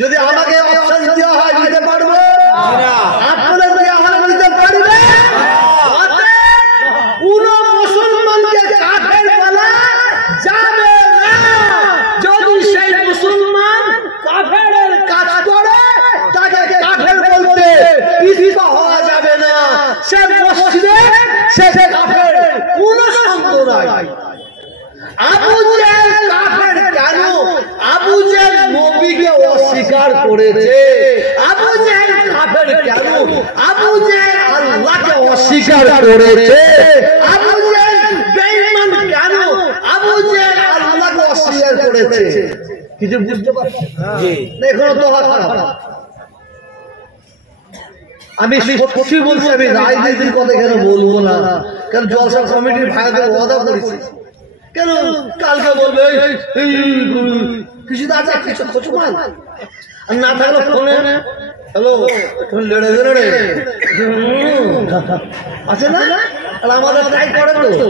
যদি আমাকে অপশন দেওয়া হয় দিতে পারবো না, আপনাদের দেওয়া হয় দিতে পারবে। কোন মুসলমানকে কাফের বলা যাবে না। যদি সেই মুসলমান কাফেরের কাজ করে তাকে কাফের বলতে পিছু হওয়া যাবে না। সে মসজিদে সে কাফের, কোনো সন্দেহ নাই। আবু জেহেল কাফের কেন? আবু জেহেল নবীকে অস্বীকার করেছে। আবু জেহেল কাফের কেন? আবু জেহেল আল্লাহকে অস্বীকার করেছে। আবু জেহেল বেঈমান কেন? আবু জেহেল আল্লাহকে অস্বীকার করেছে। কিছু বুঝতে পারছেন? জি। এখনো তো খারাপ। আমি সত্যি বলছি, আমি রাজনীতির কথা কেন বলবো না, কারণ জলসা কমিটির ভাইদের ওয়াদা করেছি। কেন কালকে বলবে কিছু আছে কিছু কিছু না থাকলে ফোনে হ্যালো লেড়ে লেড়ে আছে না, আর আমাদের তাই করে তো।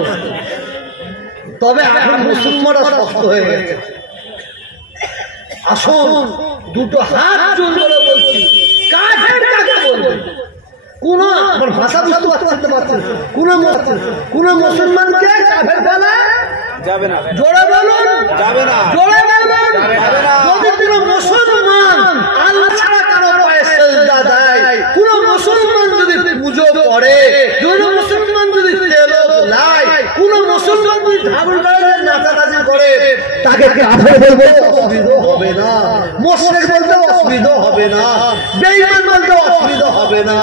তবে এখন মুসলমানরা শক্ত হয়ে গেছে। আসুন দুটো হাত জোর করে বলছি, কাফের কাকে বলবে? কোন ভাষা বুঝতে পারছেন? কোন মুসলমানকে কাফের বলা যাবে না। জোরে বলুন যাবে না। জোরে বলুন যাবে না। যদি কোন মুসলমান আল্লাহ ছাড়া কারো পায়ে সিজদা দেয়, কোন মুসলমান যদি পূজা করে, কোন মুসলমান যদি তেলাওয়াত লায়, কোন মুসলমান যদি ঢাকুর গায়ে নাচানাচি করে, তাকে কাফের বলবে অসুবিধা হবে না, মুশরিক বলতে অসুবিধা হবে না, বেঈমান বলতে অসুবিধা হবে না।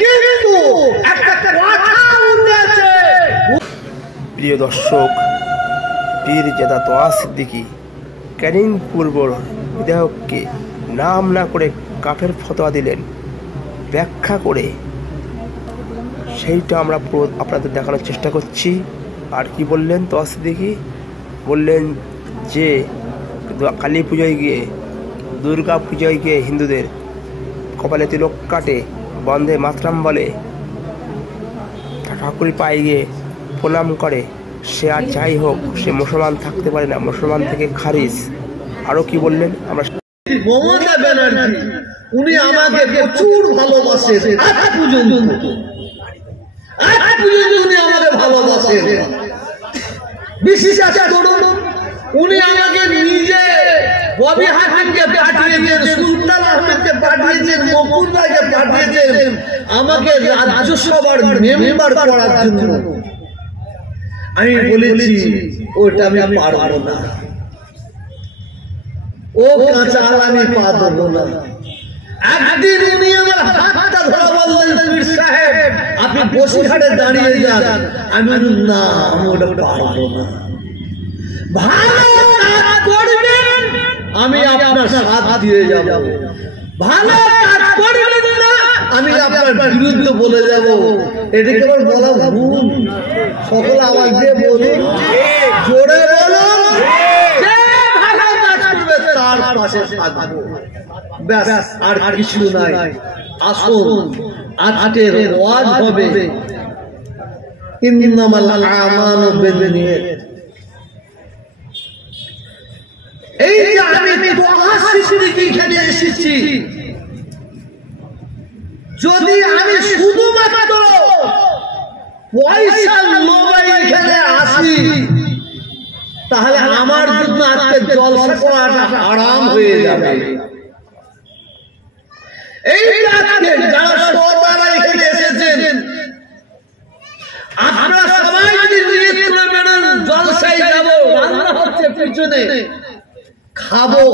কিন্তু একটা কথা উঠেছে। প্রিয় দর্শক, পীরজাদা তোহা সিদ্দিকী ক্যানিং পূর্ব বিধায়ককে নাম না করে কাফের ফতোয়া দিলেন, ব্যাখ্যা করে সেইটা আমরা আপনাদের দেখানোর চেষ্টা করছি। আর কি বললেন তোহা সিদ্দিকী? বললেন যে কালী পুজোয় গিয়ে, দুর্গা পুজোয় গিয়ে হিন্দুদের কপালে তিলক কাটে, বন্ধে মাতরাম বলে, ঠাকুরের পায়ে গিয়ে প্রণাম করে, সে আর যাই হোক সে মুসলমান থাকতে পারে না, মুসলমান থেকে খারিজ। আরো কি বললেন আমরা? মমতা ব্যানার্জি উনি আমাকে প্রচুর ভালোবাসেন, আজ পর্যন্ত উনি আমাকে ভালোবাসেন। বিশ্বাস করুন, উনি আমাকে নিজে ববি হাকিমকে পাঠিয়েছেন, সুলতান আহমেদকে পাঠিয়েছেন, মকুল রায়কে পাঠিয়েছেন আমাকে রাজ্যসভার মেম্বার করার জন্য। আমি বলেছি ওটা আমি পারবো না, ও কাঁচা আমি পা দেবো না। একদিন উনি আমার হাতটা ধরে বললেন, পীর সাহেব আপনি বসিরহাটে দাঁড়িয়ে যান। আমি না, আমি ওটা পারবো না। ভালো কাজ করবেন আমি আপনার সাথ দিয়ে যাব, ভালো কাজ করবেন না আমি আপনার বিরুদ্ধে বলে যাব। এটাকে আমার বলা ভুল। সকল আওয়াজ দিয়ে বলুন, জোরে বলুন, যে ভালো কাজ করবে তার পাশে থাকবো, ব্যাস আর কিছু নাই। আসুন আজকের ওয়াজ হবে ইন্নামাল আমালু বিন্নিয়াত। এই যে আমি তোহা সিদ্দিকী এখানে এসেছি, যদি আমি শুধুমাত্র পয়সার লোভে এখানে আসি, তাহলে আমার জন্য আজকে জলসা করাটা হারাম হয়ে যাবে। এই আজকে যারা শ্রোতারা এখানে এসেছেন, আপনারা সবাই যদি নিয়ত করে বেরোন জলসায় যাবো, রান্না হচ্ছে পিছনে, খাবো,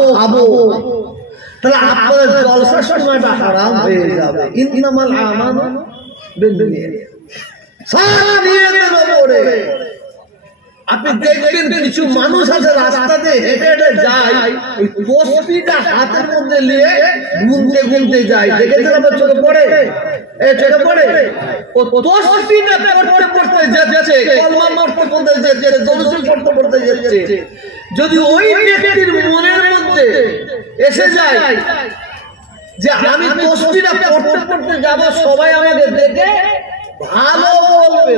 তাহলে আপনাদের জলসার সময়টা হারাম হয়ে যাবে। ইন্নামাল আমালু বিন্নিয়াত। সব নিয়তের উপরে। আপনি দেখবেন কিছু মানুষ আছে রাস্তাতে হেঁটে হেঁটে যায়, ওই তসবিহটা হাতের মধ্যে নিয়ে ঘুমতে ঘুমতে যায়। দেখেছেন আপনার চোখে পড়ে? চোখে পড়ে? ও তসবিহটা পড়তে পড়তে যাচ্ছে, কলমা পড়তে যাচ্ছে, দরুদ পড়তে যাচ্ছে। যদি ওই ব্যক্তির মনের মধ্যে এসে যায় যে আমি তসবিহটা পড়তে যাব, সবাই আমাকে দেখে ভালো বলবে,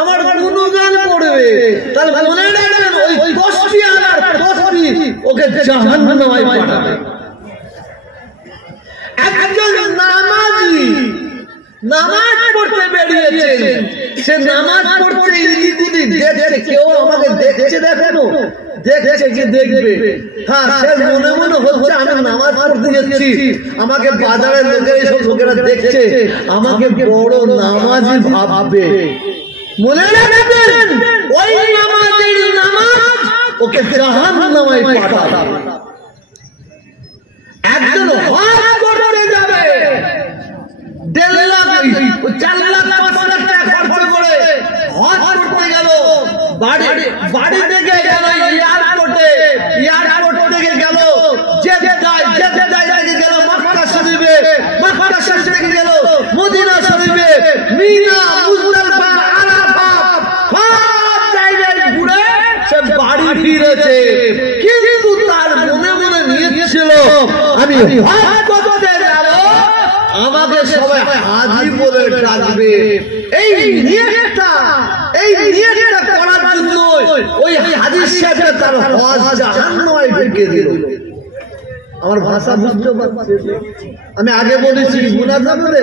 আমার গুণগান করবে, তাহলে মনে রাখবেন ওই তসবিহ আর তসবিহ ওকে জাহান্নামে পাঠাবে। পড়ছেন, সে নামাজ পড়ছে, ইদিকুদি দেখছে, কেউ আমাকে দেখছে, দেখো দেখছে কি দেখবে, হ্যাঁ সে মনে মনে হচ্ছে আমি নামাজ পড়তে যাচ্ছি, আমাকে বাজারের লোকের এইসব লোকেরা দেখছে, আমাকে বড় নামাজি ভাববে। মনে রাখবেন ওই নামাজের নামাজ ওকে জাহান্নামে পাঠাবে। একজন হজ করতে যাবে, 1.5 লাখ 4 লাখ 5 লাখ টাকা খরচ করে হজ করতে গেল, বাড়ি থেকে গেল এয়ারপোর্ট থেকে গেল, জেদ্দায় থেকে গেল মক্কা শরীফে, মক্কা শরীফ থেকে গেল মদিনা শরীফে, মিনা, মুজদালিফা, আরাফাত সব জায়গায় ঘুরে সে বাড়ি ফিরেছে, কিন্তু তার মনে মনে নিয়ত ছিল আমি হজ করতে যাব, আমাকে সবাই হাজী বলে ডাকবে। এই নিয়তটা করার জন্য ওই হাজী সাহেব তার হজ জাহান্নামে ঢুকে দিল। আমার ভাষা বুঝতে পারছে? আমি আগে বলেছি মুনাজাতে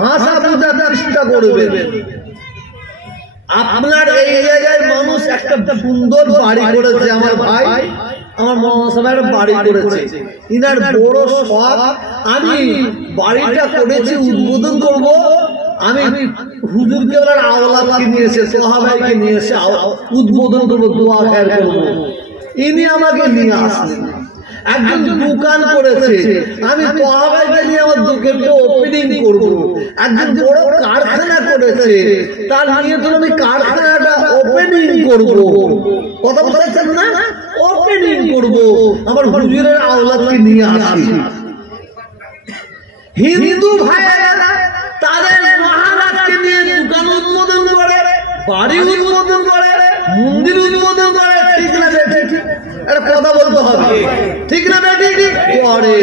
ভাষা বোঝার চেষ্টা করবেন। আপনার এই জায়গায় মানুষ একটা সুন্দর বাড়ি করেছে, আমার ভাই আমার মহাসভায় বাড়ি করেছে, ইনার বড় শখ আমি বাড়িটা করেছি উদ্বোধন করব, আমি হুজুরকে ওনার আওলাদকে নিয়ে এসে সাহাবাইকে নিয়ে এসে উদ্বোধন করবো, দোয়া খেয়ার করবো। ইনি আমাকে নিয়ে আসলেন, একজন দোকান করেছে, আমি সাহাবাইকে নিয়ে আমার দোকানটা ওপেনিং করব। একজন বড় কারখানা করেছে, তার নিয়ে তো আমি কারখানাটা ওপেনিং করব। কথা বলেছেন না? ওপেনিং করব, আমার হুজুরের আওলাদকে নিয়ে আসি। হিন্দু ভাইয়েরা তাদের মহারাজকে নিয়ে দোকান উদ্বোধন করে, বাড়ি উদ্বোধন করে, মন্দির উদ্বোধন করে, ঠিক না বেটি? একটা কথা বলতে হবে, ঠিক না বেটি? করে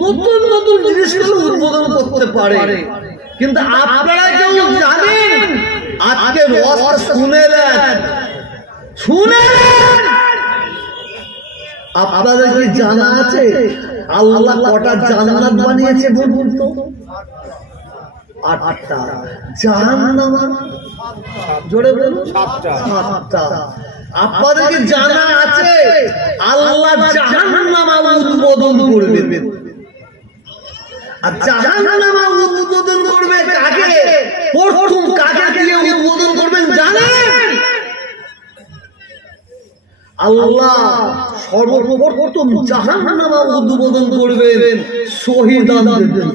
নতুন নতুন জিনিসগুলো উদ্বোধন করতে পারে, কিন্তু আপনারা কেউ জানেন? আজকে রসটা শুনেলেন, আপনাদের কি জানা আছে আল্লাহ কটা জান্নাত বানিয়েছে বলুন তো? 8টা। জাহান্নাম জোরে বলুন 7টা। আপনাদের কি জানা আছে আল্লাহ জাহান্নাম উদ্বোধন করবে? আর জাহান্নাম উদ্বোধন করবে কাকে? প্রথম কাকে দিয়ে উদ্বোধন করবেন জানেন? আল্লাহ সর্বপ্রথম জাহান্নাম উদ্বোধন করবেন শহীদদের দিয়ে।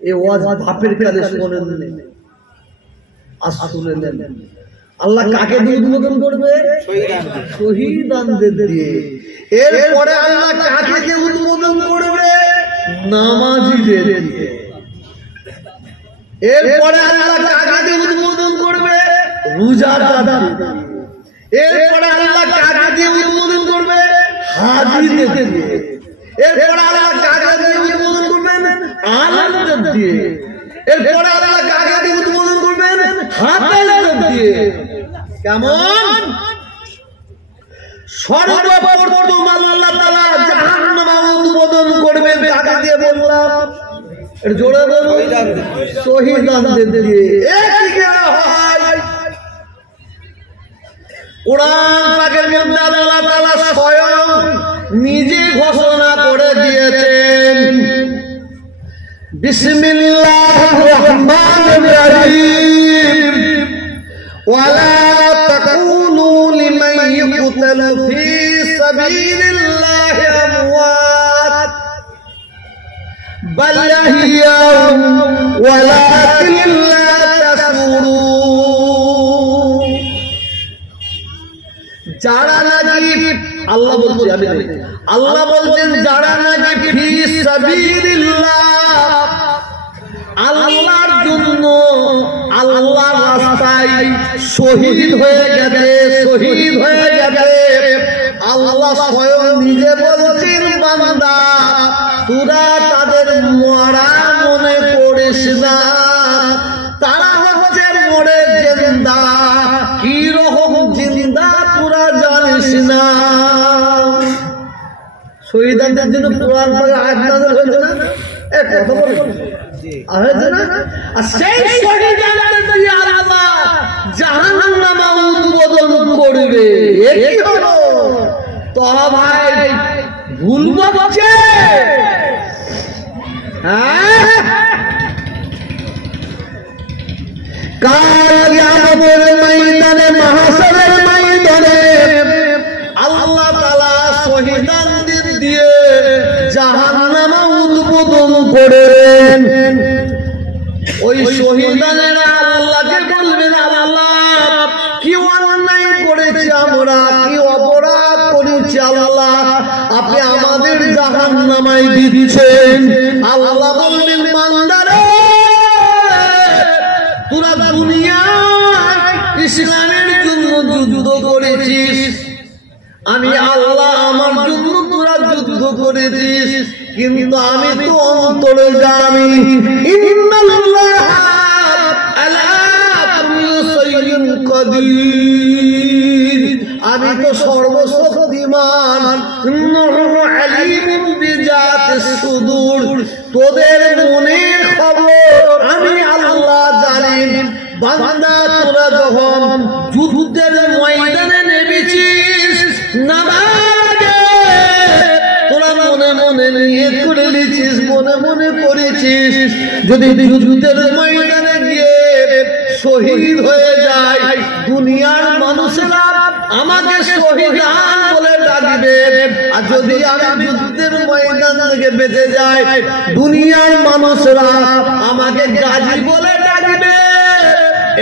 এই ওয়াজ বাপের কাছে শোনেন, আজ শুনেন। আল্লাহ কাকে দিয়ে উদ্বোধন করবে? শহীদদের দিয়ে। এরপরে আল্লাহ কাকে দিয়ে উদ্বোধন করবে? নামাজীদের দিয়ে। এরপরে আল্লাহ কাকে দিয়ে উদ্বোধন করবে? রোজাদারদের দিয়ে। এরপরে আল্লাহ কাকে দিয়ে উদ্বোধন করবে? হাজীদের দিয়ে। এরপরে আল্লাহ কাকে দিয়ে উদ্বোধন করবেন? আলেমদের দিয়ে। এরপরে আল্লাহ কাকে দিয়ে উদ্বোধন করবেন? হাফেজদের দিয়ে। কেমন? সর্বপ্রথম আল্লাহ তাআলা জাহান্নাম উদ্বোধন করবেন কাকে দিয়ে বললাম? এর জোরে বলুন, শহীদদের দিয়ে। এদিকে হয় কোরআন পাকের মধ্যে আল্লাহ তাআলা স্বয়ং নিজে ঘোষণা করে দিয়েছেন, বিসমিল্লাহির রহমানির রহিম, ওয়ালা তাকুনু লিমান ইয়ুকতালু ফি সাবিলিল্লাহি আমওয়াত বাল আহইয়াউ ওয়ালাকিন লা তাশউরুন। যারা নাকি আল্লাহ বলছে, আল্লাহ বলছেন যারা নাকি ফি সাবিলিল্লাহ, আল্লাহর জন্য আল্লাহর রাস্তায় শহীদ হয়ে গেছে, আল্লাহ স্বয়ং নিজে বলছেন বান্দা তোরা তাদের মরা মনে করিস না, তারা হচ্ছে মরে জিন্দা। কি রকম জিন্দা তোরা জানিস না? শহীদদের জন্য কোরআন পাকে আয়াত নাযিল হয়েছে না? কথা বলুন, আর সেই শহীদদের দিয়ে আল্লাহ জাহান্নাম উদ্বোধন করবে। এই হলো তো ভাই ভুলবো বলছে। কাল কিয়ামতের ময়দানে, মাহশরের ময়দানে আল্লাহ তাআলা শহীদদের দিয়ে জাহান্নাম উদ্বোধন করেন। ওই শহীদানেরা আল্লাহকে বলবেন, আল্লাহ কি অন্যায় করেছি আমরা, কি অপরাধ করেছি আল্লাহ, আপনি আমাদের জাহান্নামায় দিচ্ছেন। আল্লাহ বলবেন, বান্দারে তোরা দুনিয়ায় ইসলামের জন্য যুদ্ধ করেছিস, আমি আল্লাহ আমার জন্য তোরা যুদ্ধ করেছিস, কিন্তু আমি তো অন্তর্যামী। ইন্নাল্লাহা আলা কুল্লি শাইইন কাদির, আমি তো সর্বশক্তিমান। আলিমুন বিজাতিস সুদূর, তোদের মনের খবর আমি আল্লাহ জানি। বান্দা তোরা যখন যুদ্ধের ময়দানে নেমেছিস, নামাজে তোরা মনে মনে নিয়ত করে নিয়েছিস, মনে মনে করেছিস যদি যুদ্ধের ময়দানে গিয়ে শহীদ হয়ে যায়, দুনিয়ার মানুষেরা আমাকে শহীদান বলে ডাকবে। আর যদি আমি যুদ্ধের ময়দান থেকে বেঁচে যাই, দুনিয়ার মানুষেরা আমাকে গাজী বলে ডাকবে।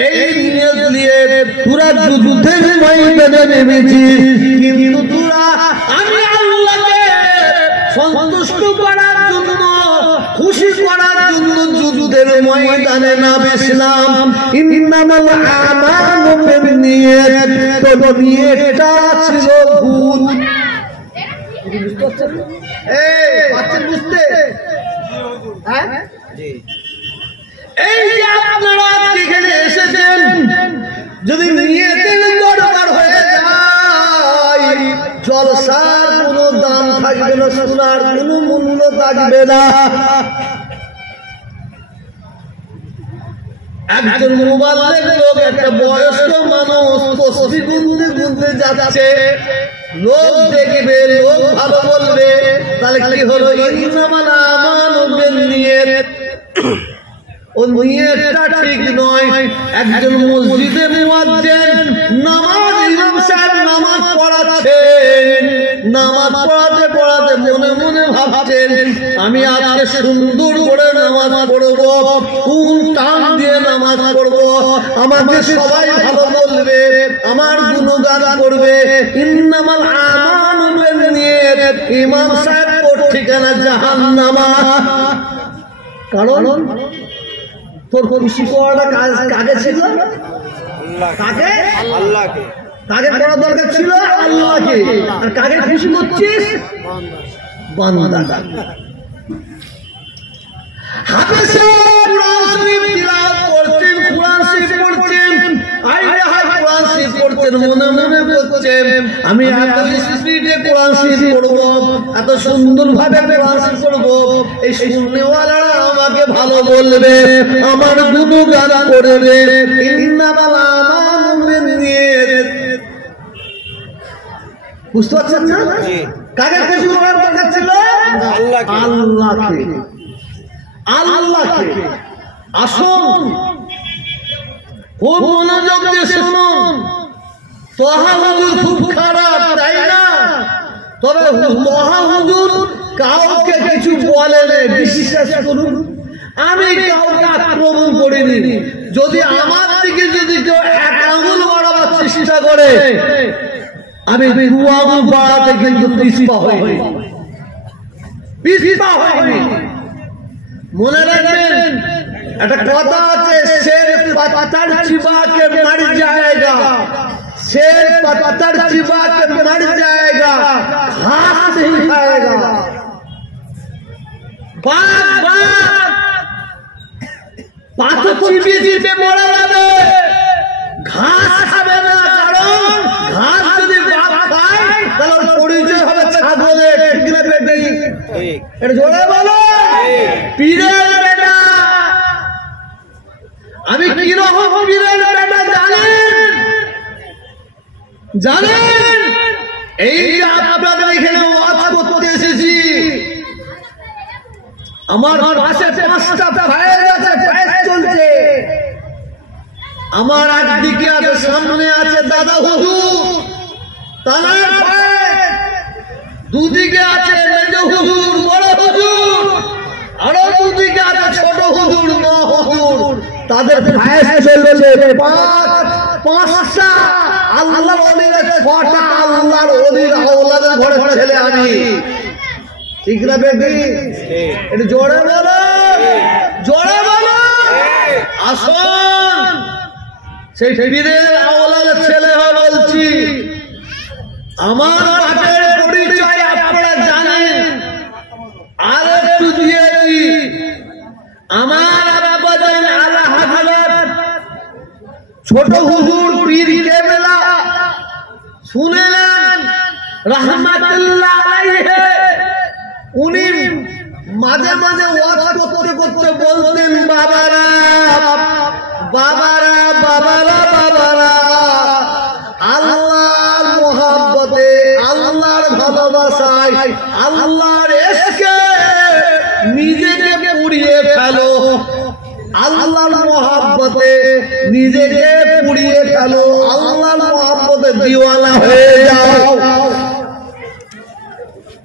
এই নিয়ত নিয়ে তোরা যুদ্ধের ময়দানে নেমেছিস, কিন্তু তোরা আমি আল্লাহকে সন্তুষ্ট করার জন্য, খুশি করার জন্য যুদ্ধের ময়দানে নামেছিলাম। ইন্নামাল আমালু বিন্নিয়াত, তো নিয়তটা ছিল ভুল। এই বাচ্চা বুঝতে, হ্যাঁ এই যে আপনারা এখানে এসেছেন, যদি নিয়তের দরকার হয়ে যায়, জলসার কোনো দাম থাকবে না, সোনার কোনো মূল্য থাকবে না। একজন মুবাল্লিগ লোক, একটা বয়স্ক মানুষ তসবিহ গুনতে গুনতে যাচ্ছে, লোক দেখবে, লোক ভালো বলবে, তাহলে কি হলো? ইন্নামাল আমালু বিন্নিয়াত, ও নিয়তটা ঠিক নয়। একজন মসজিদে মুয়াজ্জিন নামাজ, ইমাম সাহেব নামাজ পড়াচ্ছেন, নামাজ পড়াতে পড়াতে মনে মনে ভাবছেন, আমি আজকে সুন্দর করে নামাজ পড়ব, কোন টান দিয়ে নামাজ পড়ব, আমাকে সবাই ভালো বলবে, আমার গুণগান করবে। ইন্নামাল আমালু বিন্নিয়াত, ইমাম সাহেব ওর ঠিকানা জাহান্নামা। কারণ তোর খুশি করাটা কাকে ছিল? কাকে? আল্লাহকে। কাকে করার দরকার ছিল? আল্লাহকে। আর কাকে খুশি করছিস? বান্দা। হাফেজে কুরআন শরীফ তিলাওয়াত করছেন, কুরআন শরীফ পড়ছেন, আইরে হাই কুরআন শরীফ পড়ছেন, মনে মনে বলছেন, আমি এত স্পিডে কুরআন শরীফ পড়ব, এত সুন্দরভাবে কুরআন শরীফ পড়ব, এই শুননেওয়ালারা আমাকে ভালো বলবে, আমার গুণগান করবে। ইন্নামাল আমালু বিন্নিয়াত, বুঝতে পারছেন না? কাকে খুশি করার দরকার ছিল? আল্লাহকে। আল্লাহকে। আল্লাহকে। আসুন খুব মনোযোগ দিয়ে শুনুন। তোহা হুজুর খুব খারাপ, তাই না? তবে তোহা হুজুর কাউকে কিছু বলে না, বিশ্বাস করুন। আমি কাউকে আক্রমণ করিনি। যদি আমার দিকে যদি কেউ এক আঙুল বাড়াবার চেষ্টা করে, আমি দু আঙুল বাড়াতে কিন্তু পিছপা হইনি। মনে রাখবেন, একটা কথা আছে, শের पत्थर चिबा के मर जाएगा, शेर पत्थर चिबा के मर जाएगा, घास नहीं खाएगा। बाग पाथर चिबे चिबे मरा যাবে, ঘাস খাবে না। কারণ ঘাস যদি বাঘ খায় তাহলে পরিচয় হবে ছাগলের। ঠিক না বেটি? ঠিক। এটা জোরে বলো। পীরের বেটা জানেন এই যে আপনাদের এখানে ওয়াজ করতে এসেছি, আমার পাশে 5টা ফায়ার আছে, ফায়ার চলছে। আমার একদিকে আছে, সামনে আছে দাদা হুজুর, তানার ফায়ার, দুদিকে আছে মেজ হুজুর, বড় হুজুর, আরো দুদিকে আছে ছোট হুজুর, মা হুজুর। তাদের ফায়ার চলছে 5টা আল্লাহর ওলির 6টা আল্লাহর ওলির আওলাদের ঘরে ছেলে আমি। ঠিক না বেবি? একটু জোরে বলো, জোরে বলো। আসুন সেই পীরের আওলাদের ছেলে হয় বলছি। আমার বাপের পরিচয় আপনারা জানেন, আর একটু দিয়ে দিই। আমার আব্বা জান আলা হযরত ছোট হুজুর পীর কেবলা শুনেলেন রাহমাতুল্লাহ আলাইহি। উনি মাঝে মাঝে ওয়াজ করতে করতে বলতেন, বাবারা বাবারা বাবারা বাবারা, আল্লাহর মহব্বতে, আল্লাহর ভালোবাসায়, আল্লাহর ইশকে নিজেকে পুড়িয়ে ফেলো, আল্লাহর মহব্বতে নিজেকে পুড়িয়ে ফেলো, আল্লাহর মহব্বতে দিওয়ানা হয়ে যাও।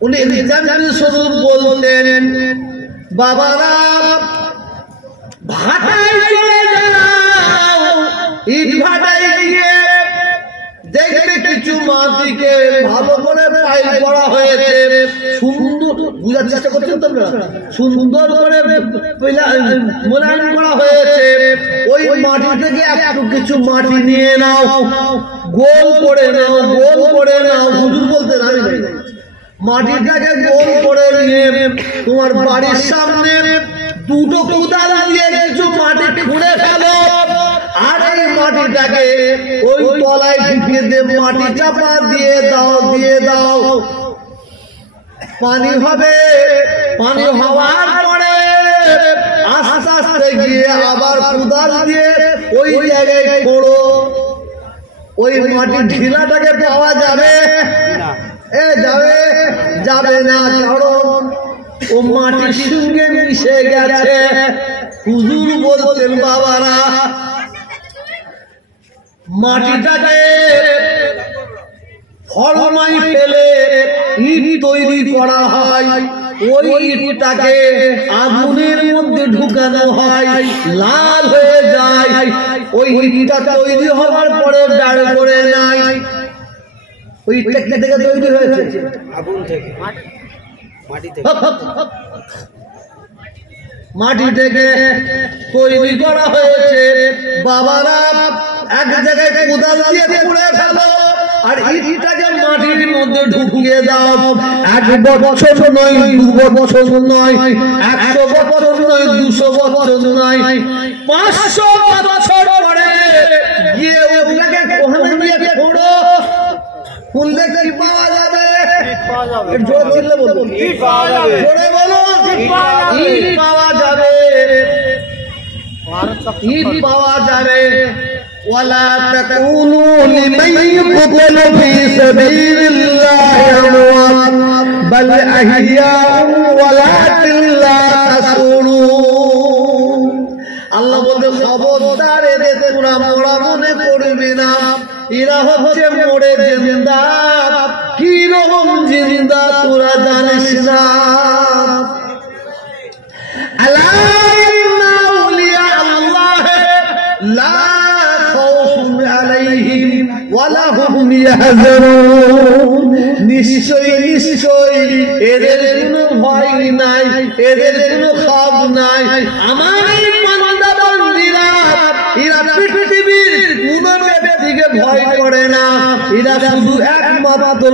উনি জানেন শুধু বলতেন, বাবারা ভাটায় চলে যাও, ইট ভাটায় গিয়ে দেখবে কিছু মাটিকে ভালো করে পাইল করা হয়েছে, সুন্দর, বুঝার চেষ্টা করছেন তো, সুন্দর করে মোলায়েম করা হয়েছে। ওই মাটি থেকে একটু কিছু মাটি নিয়ে নাও, গোল করে নাও, গোল করে নাও। হুজুর বলতেন, আমি মাটিটাকে গোল করে নিয়ে তোমার বাড়ির সামনে 2টো কোদাল দিয়ে কিছু মাটি খুঁড়ে ফেলো, আর এই মাটিটাকে ওই তলায় ঢুকিয়ে দিয়ে মাটি চাপা দিয়ে দাও, দিয়ে দাও। পানি হবে, পানি হওয়ার পরে আস্তে আস্তে গিয়ে আবার কোদাল দিয়ে ওই জায়গায় খোঁড়ো। ওই মাটির ঢিলাটাকে পাওয়া যাবে? যাবে যাবে না, কারণ ও মাটির সঙ্গে মিশে গেছে। হুজুর বলতেন, বাবারা মাটিটাকে ফরমাই ফেলে ইট তৈরি করা হয়, ওই ইটটাকে আগুনের মধ্যে ঢুকানো হয়, লাল হয়ে যায়। ওই ইটটা তৈরি হওয়ার পরে বের করে নাই। ওই ইটটা কি থেকে তৈরি হয়েছে? আগুন থেকে, মাটি থেকে। মাটি থেকে তৈরি করা হয়েছে। বাবারা এক জায়গায় কোদাল দিয়ে পুড়ে ফেলো, আর ইটটাকে মাটির মধ্যে ঢুকিয়ে দাও। 1 বছর নয়, 2 বছর নয়, 100 বছর নয়, 200 বছর নয়, 500 বছর পরে গিয়ে ওটাকে ওখানে গিয়ে খোঁড়ো, খুললে কি পাওয়া যাবে? জোরে চিল্লে বলো, ইট পাওয়া যাবে। জোরে বলো, ইট পাওয়া যাবে, ইট পাওয়া যাবে। ওয়ালা তাকুনু লিমান ইয়াকতুলু ফি সাবিলিল্লাহি আমওয়াত বাল আহইয়াউ ওয়ালাকিন লা তাশউরুন। আল্লাহ বলে, খবরদার এদের তোমরা মরা মনে করবে না, এরা হচ্ছে মরে জিন্দা। কি রকম জিন্দা তোরা জানিস না? আলা ইন্না আউলিয়া আল্লাহ লা খাউফুন আলাইহিম ওয়া লা হুম ইয়াহজানুন। নিশ্চয়ই নিশ্চয়ই এদের কোনো ভয় নাই, এদের কোনো খাওফ নাই। আমার এই বান্দা বান্দীরা, এরা পৃথিবীর কোন ব্যক্তিকে ভয় করে না, এরা শুধু একমাত্র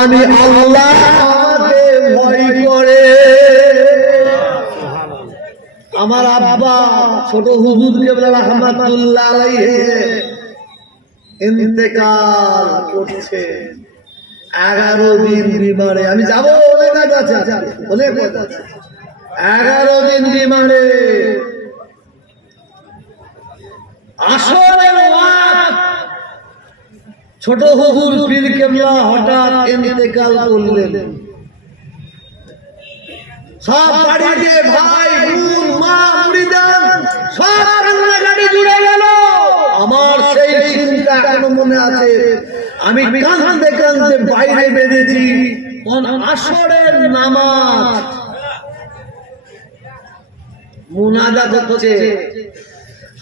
আমি আল্লাহ আমাকে ভয় করে। আমার আব্বা ছোট হুজুর কেবলা রাহমাতুল্লাহ আলাইহি ইন্তেকাল করছে। 11 দিন বিমারে। আমি যাবো, অনেক কাজ আছে, অনেক কাজ আছে। 11 দিন বিমারে। আসলে ছোট হুজুর পীর কেবলা হঠাৎ ইন্তেকাল করলেন। সব বাড়িতে ভাই বোন মা মুরিদান সব কান্নাকাটি জুড়ে গেল। আমার সেই চিন্তা এখনো মনে আছে, আমি কাঁদতে কাঁদতে বাইরে বেরিয়েছি, আসরের নামাজ মুনাজাত হচ্ছে।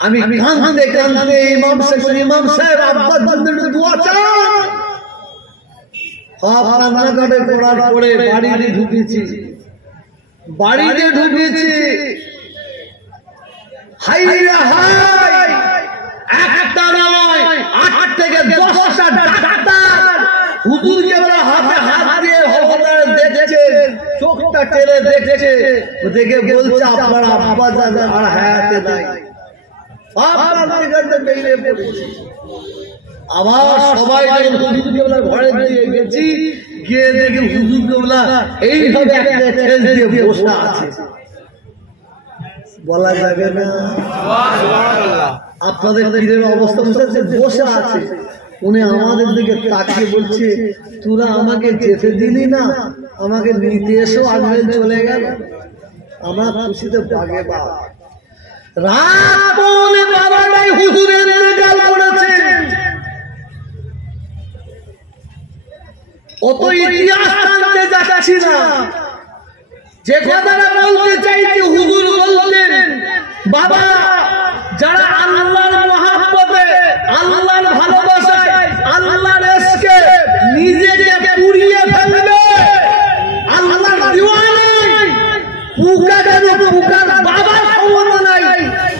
আমি কাঁদতে কাঁদতে ইমাম সাহেব আব্বার জন্য দোয়া চান। সব কান্নাকাটি করার পরে বাড়িতে ঢুকেছি। হাই রে হাই, একটা নয় 8 থেকে 10টা ডাক্তার হুজুর কেবলা হাতে হাত দিয়ে হলদার দেখছে, চোখটা টেনে দেখছে, দেখে বলছে আপনার আব্বা জান আর হায়াতে নাই। আবার সবাই হুজুর কেবলার ঘরে দিয়ে গেছি, গিয়ে দেখি হুজুর কেবলা এইভাবে একটা ঠেল দিয়ে বসে আছে। বলা যাবে না আপনাদের পীরের অবস্থা বুঝতে বসে আছে। উনি আমাদের দিকে তাকিয়ে বলছে, তোরা আমাকে যেতে দিলি না, আমাকে নিতে এসো, আগে চলে গেল। আমার খুশিতে বাগে বাবা রাত পৌনে 12টায় হুজুরের ইন্তেকাল করেছেন। অত ইতিহাস জানতে যাচ্ছি না, যে কথাটা বলতে চাইছি হুজুর বললেন, বাবা যারা আল্লাহর মহব্বতে, আল্লাহর ভালোবাসায়, আল্লাহর ইশকে নিজেকে পুড়িয়ে ফেলবে, আল্লাহর দিওয়ানা পুকা দেব, পুকার বাবার ক্ষমতা নাই,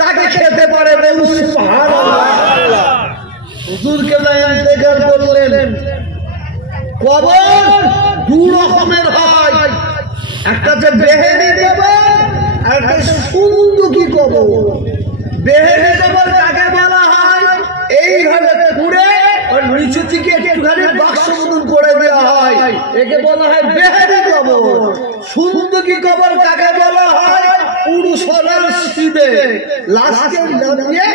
তাকে খেতে পারে। সুবহানাল্লাহ। হুজুর কেবলা ইন্তেকাল করলেন। কবর দু রকমের হয়, একটা যে বেহেরি কবর আর একটা সুন্দুকি কবর। বেহেরি কবর কাকে বলা হয়? এইভাবে পুড়ে আর নিচু থেকে একটুখানি বাক্স মতন করে দেওয়া হয়, একে বলা হয় বেহেরি কবর। সুন্দুকি কবর কাকে বলা হয়? পুরো সরার সিধে লাশকে নামিয়ে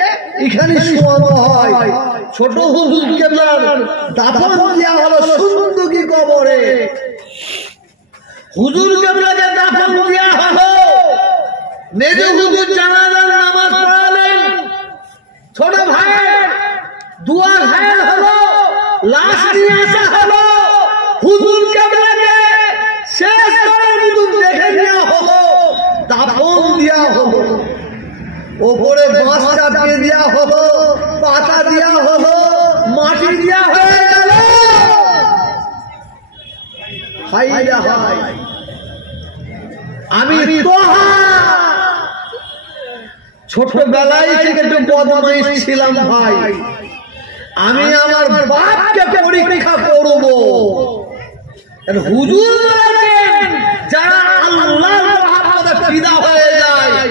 এখানে শোয়ানো হয়। ছোট হুজুর কেবলার দাফন দেওয়া হলো সুন্দুকি কবরে। হুজুর কেবলাকে দাফন দেওয়া হলো, মেজো হুজুর জানাজার নামাজ পড়ালেন, ছোট ভাই দুয়া ঘায়েল হলো, লাশ নিয়ে আসা হলো, হুজুর কেবলাকে শেষ করে মতন দেখে নেওয়া হলো, দাফন দেওয়া হলো। ওপরে বাঁশ চাপিয়ে দেওয়া হলো, পাতা দেওয়া হলো, মাটি দেওয়া হয়ে গেল। আমি ছোটবেলায় থেকে একটু বদমাইশ ছিলাম ভাই। আমি আমার বাপকে পরীক্ষা করব। হুজুর বলেছেন যারা আল্লাহর মহব্বতে ফিদা হয়ে যায়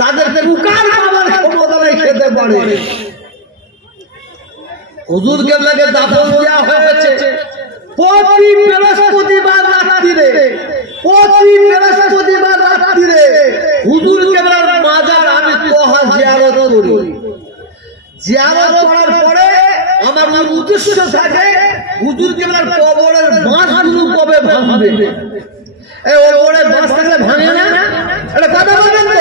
তাদের পুকার বাবার ক্ষমতা নাই, খেতে পারে। হুজুর কেবলাকে দাফন দেওয়া হয়েছে প্রতি বৃহস্পতিবার রাত্রিরে হুজুর কেবলার মাজার আমি তোহা জিয়ারত করি। জিয়ারত করার পরে আমার উদ্দেশ্য থাকে হুজুর কেবলার কবরের বাঁশগুলো কবে ভাঙবে। এই ওপরে বাঁশ থাকলে ভাঙে না, এটা কথা বলবেন তো?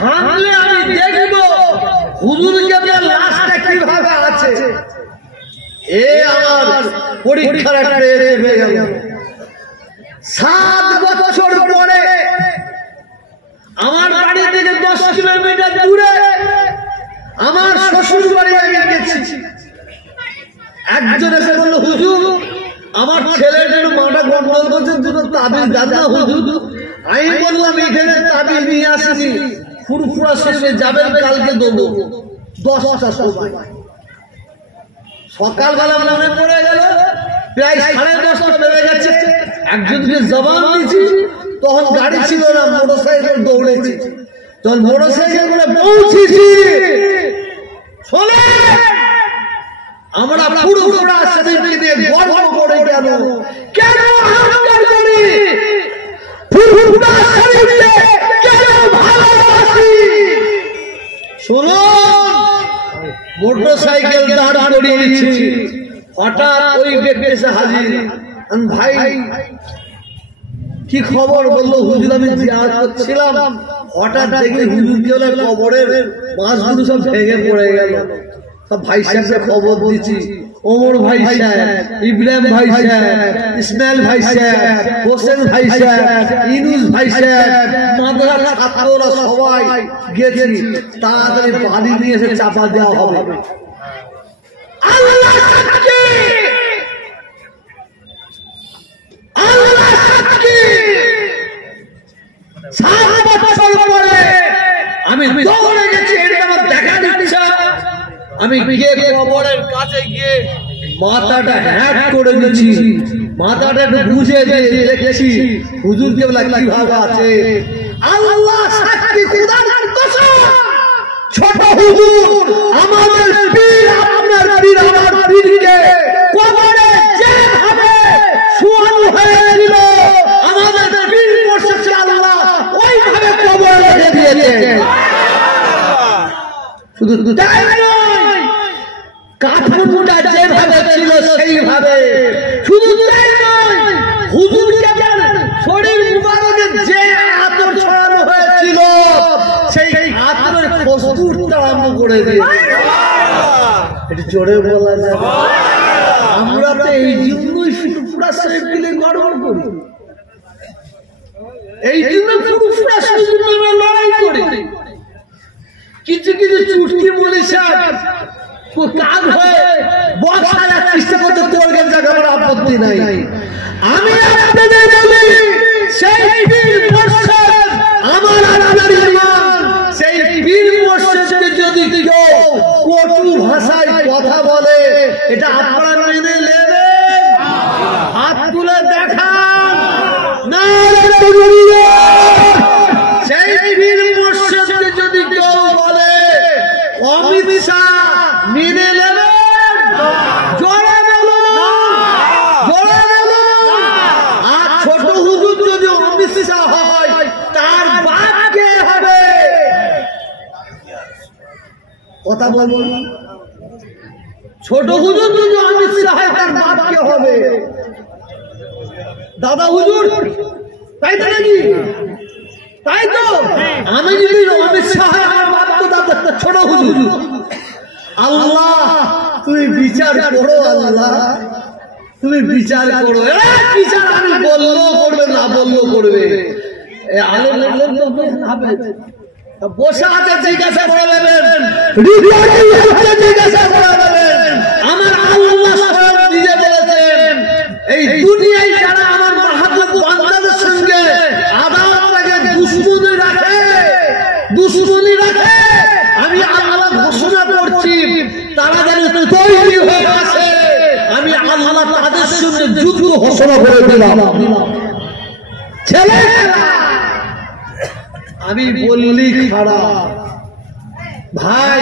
ভাঙলে আমি দেখব হুজুর কেবলার লাশটা কিভাবে আছে। এ আমার পরীক্ষার একটা হয়ে গেল। 7 বছর পরে আমার বাড়ি থেকে 10 কিলোমিটার দূরে আমার শ্বশুর বাড়ি আমি গেছি। একজন এসে বলল, হুজুর আমার ছেলের জন্য মাটা গন্ডগোল করছে, দুটো তাবিজ দেন না হুজুর। আমি বললাম এখানে তাবিজ নিয়ে আসিনি, ফুরফুরা শেষে যাবেন, কালকে দেবো 10টার সময়। সকালবেলা মনে পড়ে গেল প্রায় 10:30 বেজে গেছে। একজনকে জবাব দিয়েছি, তখন গাড়ি ছিল না, মোটরসাইকেল দৌড়েছি। তখন মোটরসাইকেল করে পৌঁছেছি। শোনে আমরা ফুরফুরা শরীফকে নিয়ে গর্ব করে কেন অহংকার করি, ফুরফুরা শরীফকে কেন ভালোবাসি। শুনুন মোটরসাইকেল দাঁড় করিয়েছি, হঠাৎ ওই ব্যক্তি এসে হাজির। ভাই কি খবর? বললো হুজুর আমি জিয়ারত করছিলাম, হঠাৎ দেখি হুজুরকে হলো কবরের মাছগুলো সব ভেঙে পড়ে গেল। সব ভাই সাহেবকে খবর দিচ্ছি, ওমর ভাই সাহেব, ইব্রাহিম ভাই সাহেব, ইসমাইল ভাই সাহেব, হোসেন ভাই সাহেব, ইনুস ভাই সাহেব, মাদ্রাসা ছাত্ররা সবাই গেছি, তাড়াতাড়ি বাড়ি নিয়ে এসে চাপা দেওয়া হবে। আল্লাহ সাক্ষী, আল্লাহ সাক্ষী, 7 বছর পরে আমি দৌড়ে গেছি, এটা আমার দেখা দিচ্ছে। আমি গিয়ে কবরের কাছে গিয়ে মাথাটা হ্যাট করে দিচ্ছি, মাথাটা একটু বুঝে দিয়ে দেখেছি হুজুরকে বলা কিভাবে আছে। আল্লাহ সাক্ষী, খোদার কসম, ছোট হুজুর আমাদের পীর, আপনার পীর আমার পীরকে কবরে যেভাবে শোয়ানো হয়েছিল, আমাদের পীর মুর্শিদ আল্লাহ ওইভাবে কবরে রেখে দিয়েছে। শুধু তাই নয়, কাঠামোটা যেভাবে ছিল সেইভাবে। শুধু তাই নয়, হুজুরকে শরীর মুবারকে যে আতর ছড়ানো হয়েছিল সেই আতরের খুশবু আরম্ভ করে দিয়েছে। এটা জোরে বলা যাবে। আমরা তো এই জন্যই ফুরফুরা শরীফ দিলে গর্ব করি, এই জন্য ফুরফুরা শরীফ আমরা লড়াই করি। কিছু কিছু চুটকি বলেছে কাজ হয়ে বসার চেষ্টা করতে করবেন, যাকে আমার আপত্তি নাই। আমি আপনাদের বলি, সেই পীর মুর্শিদ আমার আপনার ইমান, সেই পীর মুর্শিদকে যদি কেউ কটু ভাষায় কথা বলে, এটা আপনারা মেনে নেবেন? হাত তুলে দেখান। না, সেই পীর মুর্শিদকে যদি কেউ বলে অমিত শাহ, মেনে নেবেন? জোরে বলুন, জোরে বলুন। আর ছোট হুজুর যদি অমিত শাহ হয়, তার বাপ কে হবে? কথা বলুন। ছোট হুজুর যদি অমিত শাহ হয়, তার বাপ কে হবে? দাদা হুজুর, তাই তো নাকি? তাই তো। আমি যদি অমিত শাহ হয়, আমার বাপ তো দাদা ছোট হুজুর। আল্লাহ তুমি বিচার করো, আল্লাহ তুমি বিচার করো। বিচার আমি বললেও করবে, না বললেও করবে। বসে আছে, জিজ্ঞাসা করে নেবেন, জিজ্ঞাসা করে নেবেন। আমার আল্লাহ স্বয়ং নিজে বলেছেন, এই দুনিয়ায় যারা আমার মাহবুব বান্দাদের সঙ্গে আদালতটাকে দুশ্মনী রাখে, দুশ্মনী রাখে, আমি আল্লাহ ঘোষণা করছি তারা যেন তৈরি হয়ে আসে। আমি আল্লাহ তাদের সঙ্গে যুদ্ধ ঘোষণা করে দিলাম। ছেলে আমি বললি খারাপ ভাই,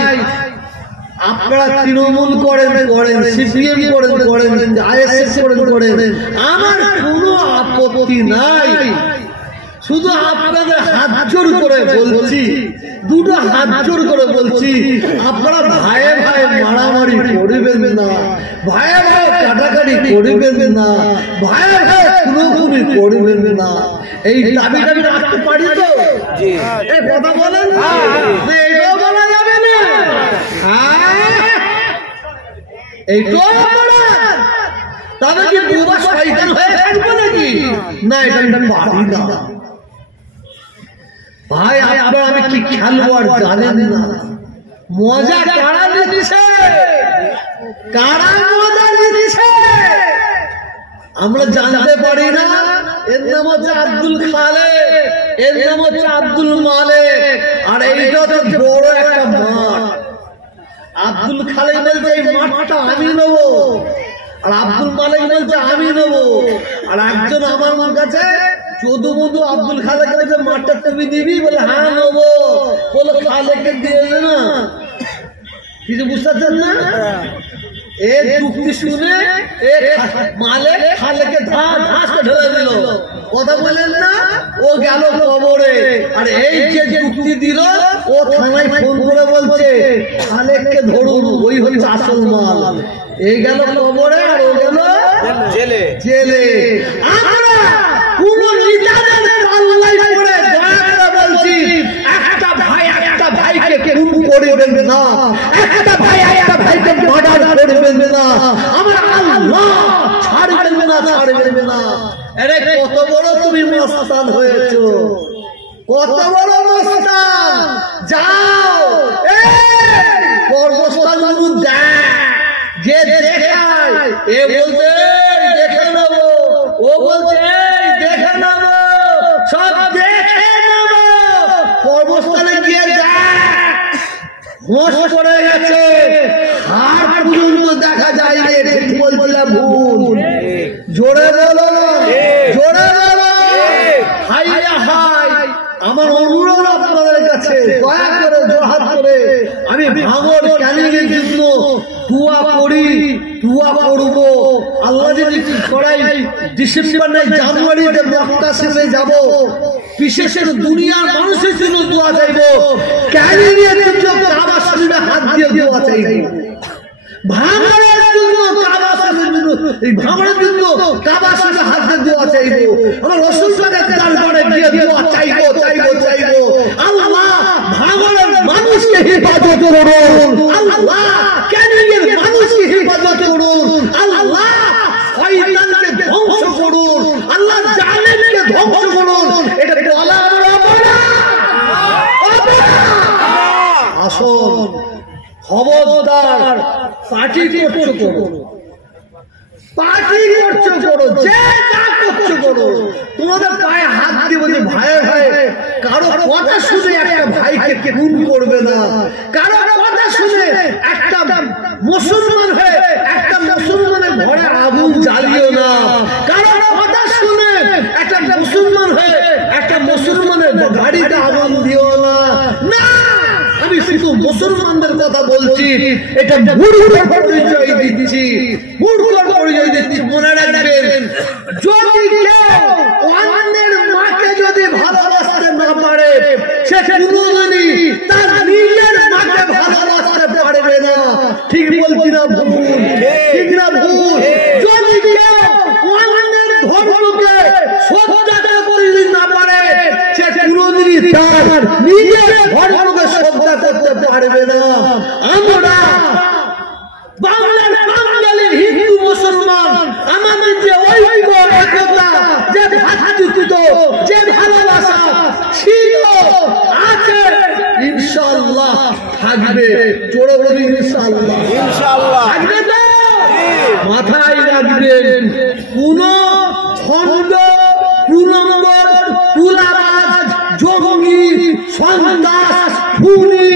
আপনারা তৃণমূল করেন, সিপিএম করেন, আইএসএফ করেন, আমার কোনো আপত্তি নাই। শুধু আপনাদের হাত জোর করে বলছি, দুটো হাত জোর করে বলছি, আপনারা ভাইয়ে ভাই মারামারি করবেন না, ভাইয়ে ভাই কাটাকাটি করবেন না, ভাইয়ে ভাই খুনোখুনি করবেন না। এই দাবি রাখতে পারি তো? কথা বলেন, এইটাও বলা যাবে না? এইটাও বলেন, তবে কি বুবা শয়তান হয়ে থাকবো নাকি? না, এটা পারি না ভাই। আপনারা আমি কি খেলবো আর জানেন না। মজা কারা দিচ্ছে, কারা মজা দিচ্ছে আমরা জানতে পারি না। এর নাম হচ্ছে আব্দুল খালেক, এর নাম হচ্ছে আব্দুল মালেক, আর এইটা তো বড় একটা মাঠ। আব্দুল খালেক বলছে এই মাঠটা আমি নেবো, আর আব্দুল মালেক বলছে আমি নেবো। আর একজন আমার কাছে চোদ্দ মধু আব্দুল খালেক বলছে মাঠটা তুমি দিবি? বলে হ্যাঁ নেবো। বলে খালেককে দিয়ে না, কিছু বুঝতে পারছেন না? এই যুক্তি শুনে মালিক খালেকে ধাঁচকে ঢেলে দিল। কথা বলেন না? ও গেল কবরে। আর এই যে যুক্তি দিল ও থানায় ফোন করে বলছে খালেককে ধরুন, ওই হচ্ছে আসল মাল। এই গেল কবরে আর ও গেল জেলে। জেলে আমরা কোন নেতাদের পাল্লাই পড়ে দয়া করে বলছি, একটা ভাই একটা ভাইকে খুন করবেন না, একটা ভাই একটা ভাইকে মার্ডার করবেন না, আমার আল্লাহ ছাড়বেন না, ছাড়বেন না। আরে কত বড় তুমি মস্তান হয়েছো, কত বড় মস্তান। যাও কর্মস্থানগুলো দেখ, যে দেখায় এ বলছে দেখে নেবো, ও বলছে দেখে নেবো, সব দেখে নেবো। কর্মস্থানে গিয়ে দেখ, হোঁশ পড়ে গেছে, হাড় পর্যন্ত দেখা যায় রে। ঠিক বলছিলাম ভুল? জোরে বলো, জোরে বলো। হাই হাই, আমার অনুরোধ আপনাদের কাছে, দয়া করে জোরহাত করে আমি ভাঙর ক্যানিংয়ের জন্য দোয়া করি, দোয়া করব। আল্লাহ যদি করাই ডিসেম্বর নাই জানুয়ারিতে মক্কা শরীফে যাব, বিশেষ করে দুনিয়ার মানুষের জন্য দোয়া চাইব, ক্যানিংয়ের জন্য কাবা শরীফে হাত দিয়ে দোয়া চাইব, ভাঙড়ের জন্য কাবা শরীফের জন্য, এই ভাঙড়ের জন্য কাবা শরীফে হাত দিয়ে দোয়া চাইব, আমার রাসূল পাকের দরবারে গিয়ে দোয়া চাইব, চাইব, চাইব। আল্লাহ ভাঙড়ের মানুষকে হেফাজত করুন, আল্লাহ ক্যানিংয়ের মানুষকে হেফাজত করুন, আল্লাহ শয়তানকে ধ্বংস করুন, আল্লাহ জালেমকে ধ্বংস করুন। এটা বলা আসল। খবরদার পার্টি করছো করো, পার্টি করছো করো, যে যা করছো করো, তোমাদের পায়ে হাত দিয়ে বলছে ভাই ভাই, কারো কথা শুনে একটা ভাইকে খুন করবে না, কারো কথা শুনে একটা মুসলমান হয়ে একটা মুসলমানের ঘরে আগুন জ্বালিও না, কারো কথা শুনে একটা মুসলমান হয়ে একটা মুসলমানের গাড়িতে আগুন দিও না। না, আমি শুধু মুসলমানদের কথা বলছি, এটা মূর্খের পরিচয় দিচ্ছি, মূর্খের পরিচয় দিচ্ছি। মনে রাখবেন, যদি কেউ অন্যের মাকে যদি ভালোবাসতে না পারে, সে কোনোদিনই তার নিজের মাকে ভালোবাসতে পারবে না। ঠিক বলছি না ভুল? ঠিক না ভুল? যদি কেউ অন্যের ধর্মকে শ্রদ্ধা করতে না পারে, সে কোনোদিনই তার নিজের ধর্মকে শ্রদ্ধা করতে পারবে না। আমরা বাংলার বাঙালি হিন্দু মুসলমান, আমাদের যে ঐক্য একতা, যে ভ্রাতৃত্ব, যে ভালোবাসা ছিল আছে, ইনশাআল্লাহ থাকবে। জোরে বলি ইনশাআল্লাহ, ইনশাআল্লাহ থাকবে তো? মাথায় রাখবেন, কোন খন্ড, কুনম্বর, তুলাবাজ, জঙ্গি, সন্ত্রাস, খুনি,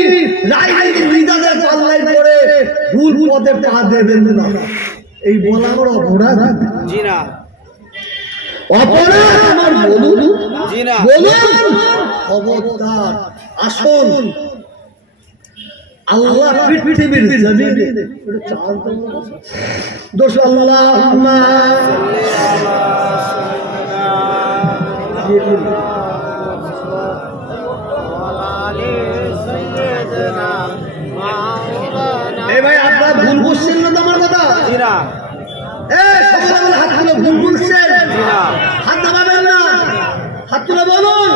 রাজনীতিবিদদের পাল্লায় পড়ে ভুল পথে পা দেবেন না। এই বলা আমার অপরাধ? জি না। অপরাধ আমার বলুন? জি না। বলুন। খবরদার। আসুন, আল্লাহ পৃথিবীর জমিনে দোষ আল্লাহুম্মা এই ভাই, আপনারা ভুল বুঝছেন না তো আমার কথা? জি না। সকলে বলে হাত তুলে, ভুল বুঝছেন? জি না। হাত নামাবেন না, হাত তুলে বলুন।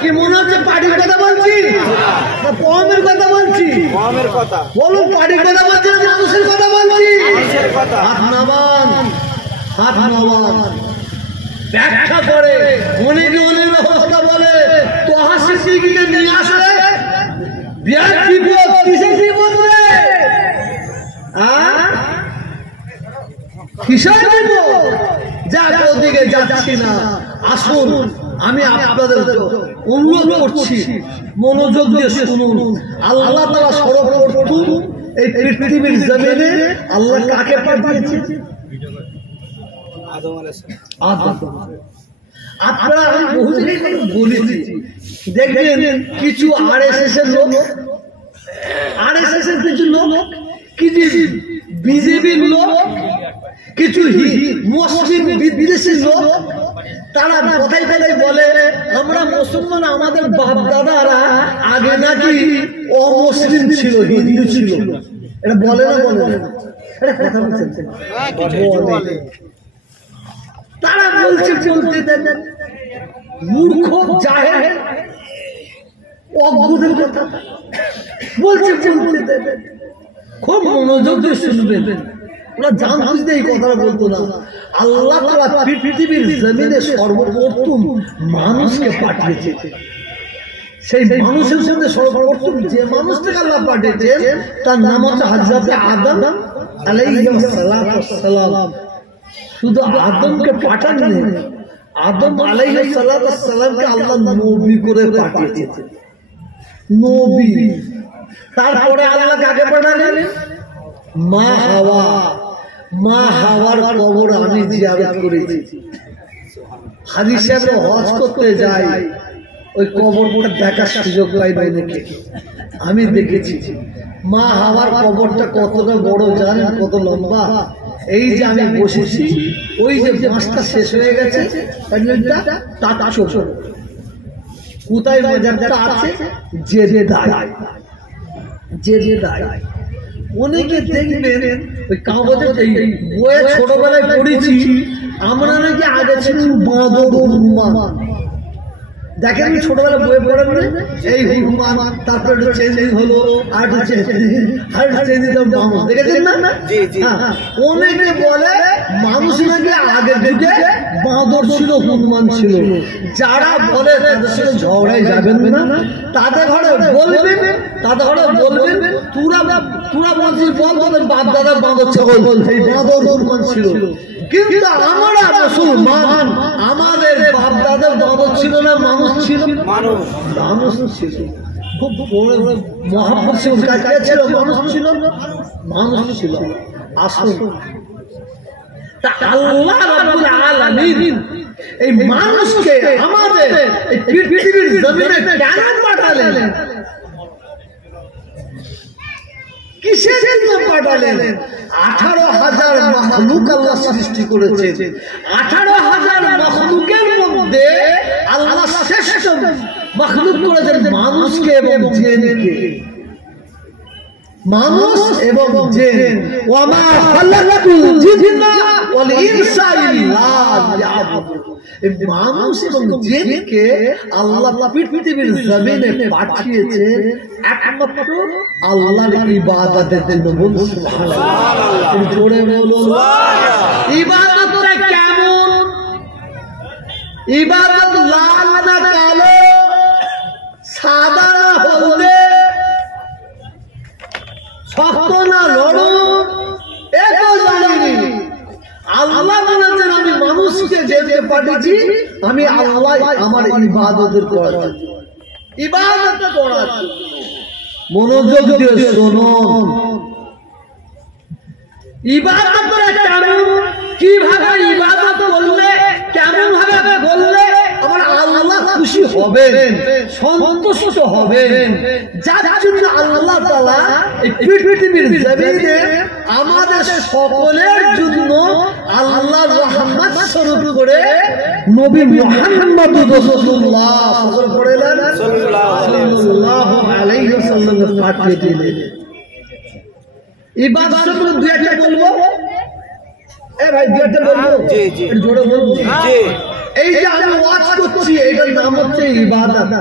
কি মনে হচ্ছে পার্টির কথা বলছি না কমের কথা বলছি? কমের কথা বলুন। পার্টির কথা বলছি না মানুষের কথা বলছি? মানুষের কথা। হাত নামান, হাত নামান। ব্যাখ্যা করে অনেকে অনেক কথা বলে, তো হাসিকে নিয়ে আসলে বিরাট বিপদ। কিসের বিপদ রে? কিসের বিপদ? যাক, ওদিকে যাচ্ছি না। আসুন, আমি আপনাদের অনুরোধ করছি, মনোযোগ দিয়ে শুনুন। আল্লাহ তাআলা সর্বপ্রথম এই পৃথিবীর জমিনে আল্লাহ কাকে পাঠিয়েছে? আদম আলাইহিস সালাম। আপনারা আমি বহু জায়গায় বলেছি, দেখবেন কিছু আরএসএস এর লোক, আরএসএস এর কিছু লোক, কিছু বিজেপির লোক, কিছু মুসলিম বিদ্বেষী লোক, তারা কোথায় কোথায় বলে আমরা মুসলমান, আমাদের বাপ দাদারা আগে না নাকি অমুসলিম ছিল, হিন্দু ছিল, এটা বলে না বলে না? এটা কথা বলছেন বলে। তারা বলছে চলতে দেন, মূর্খ জাহেল অজ্ঞদের কথা বলছে চলতে দেন। খুব মনোযোগ দিয়ে শুনবেন, ওরা জান বুঝতে এই কথাটা বলতো না। আল্লাহ তাআলা পৃথিবীর জমিনে সর্বপ্রথম মানুষকে পাঠিয়েছে। সেই মানুষের মধ্যে সর্বপ্রথম যে মানুষটাকে আল্লাহ পাঠিয়েছেন তার নাম হচ্ছে হযরত আদম আলাইহিস সালাম। শুধু আদমকে পাঠাননি, আদম আলাইহিস সালামকে আল্লাহ নবী করে পাঠিয়েছেন, নবী। তারপরে আল্লাহ কাকে পাঠালেন? মা হাওয়া। মা হাওয়ার কবর আমি জিয়ারত করেছি। হাজী সাহেব হজ করতে যাই, ওই কবরটা দেখার সুযোগ পাই নাকি? আমি দেখেছি মা হাওয়ার কবরটা কতটা বড় জানেন, কত লম্বা। এই যে আমি বসেছি, ওই যে বাঁশটা শেষ হয়ে গেছে, তার চোখ কোথায় মাজারটা আছে? যে দাঁড়ায়, যে দাঁড়ায়। অনেকে দেখবেন ওই কাগজে বইয়ে ছোটবেলায় পড়েছি আমরা নাকি আগে ছিলাম বাঁদর হনুমান। দেখেন ছোটবেলা বইয়ে পড়েন এই হনুমান, তারপরে চেঞ্জিং হলো আর চেঞ্জিং মানুষ, দেখেছেন না? অনেকে বলে মানুষ নাকি আগের দিকে বাঁদর ছিল, হনুমান ছিল। যারা বলে তাদের সাথে ঝগড়ায় যাবেন না, তাদের ঘরে বলবেন, তাদের ঘরে বলবেন তোরা বলছিস বল তোদের বাপ দাদার বাঁদর ছাগল, এই বাঁদর হনুমান ছিল। কিন্তু আমরা মুসলমান, আমাদের বাপ দাদার বাঁদর ছিল না, মানুষ ছিল, মানুষ ছিল। খুব মহাব্বত ছিল, কাছে ছিল, মানুষ ছিল, মানুষ ছিল। আসুন, আল্লাহ রাব্বুল আলামিন এই মানুষকে আমাদের এই পৃথিবীর জমিনে কেন পাঠালেন? কিসের জন্য পাঠালেন? 18,000 মাখলুক আল্লাহ সৃষ্টি করেছে। 18,000 মাখলুকের মধ্যে আল্লাহ শ্রেষ্ঠ মাখলুক করেছেন মানুষকে এবং জিনকে। মানুষ এবং জিন, ওয়ামা খালাকাতুল জিন্না ওয়াল ইনসা ইল্লা লিয়াবুদুন। এই মানুষ এবং জিনকে আল্লাহ পৃথিবীর জমিনে পাঠিয়েছেন একমাত্র আল্লাহর ইবাদতের জন্য। বলুন সুবহানাল্লাহ, জোরে বলুন সুবহানাল্লাহ। ইবাদতটা কেমন? ইবাদত লাল না কালো, সাদা না হলদে, শক্ত না নরম, এটা জানিনি। আল্লাহ বলেছেন আমি মানুষকে যেতে পাঠিয়েছি, আমি আল্লাহ আমার ইবাদতের করার জন্য, ইবাদত করার জন্য। মনোযোগ দিয়ে শুনুন, ইবাদত কেমন, কিভাবে ইবাদত করলে, কেমন ভাবে বললে আমার আল্লাহ খুশি হবেন, সন্তুষ্ট হবেন, যার জন্য আল্লাহ তাআলা এই পৃথিবীর জমিনে আমাদের সকলের জন্য আল্লাহর রহমত স্বরূপ করে নবী মুহাম্মদ রাসূলুল্লাহ সাল্লাল্লাহু আলাইহি ওয়াসাল্লাম পাঠিয়ে দিলেন। ইবাদত দুই একটা বলবো, এ ভাই দুই একটা বলবো, জি জি জোরে বলবো। জি, এই যে আমি ওয়াজ করছি এটার নাম হচ্ছে ইবাদত।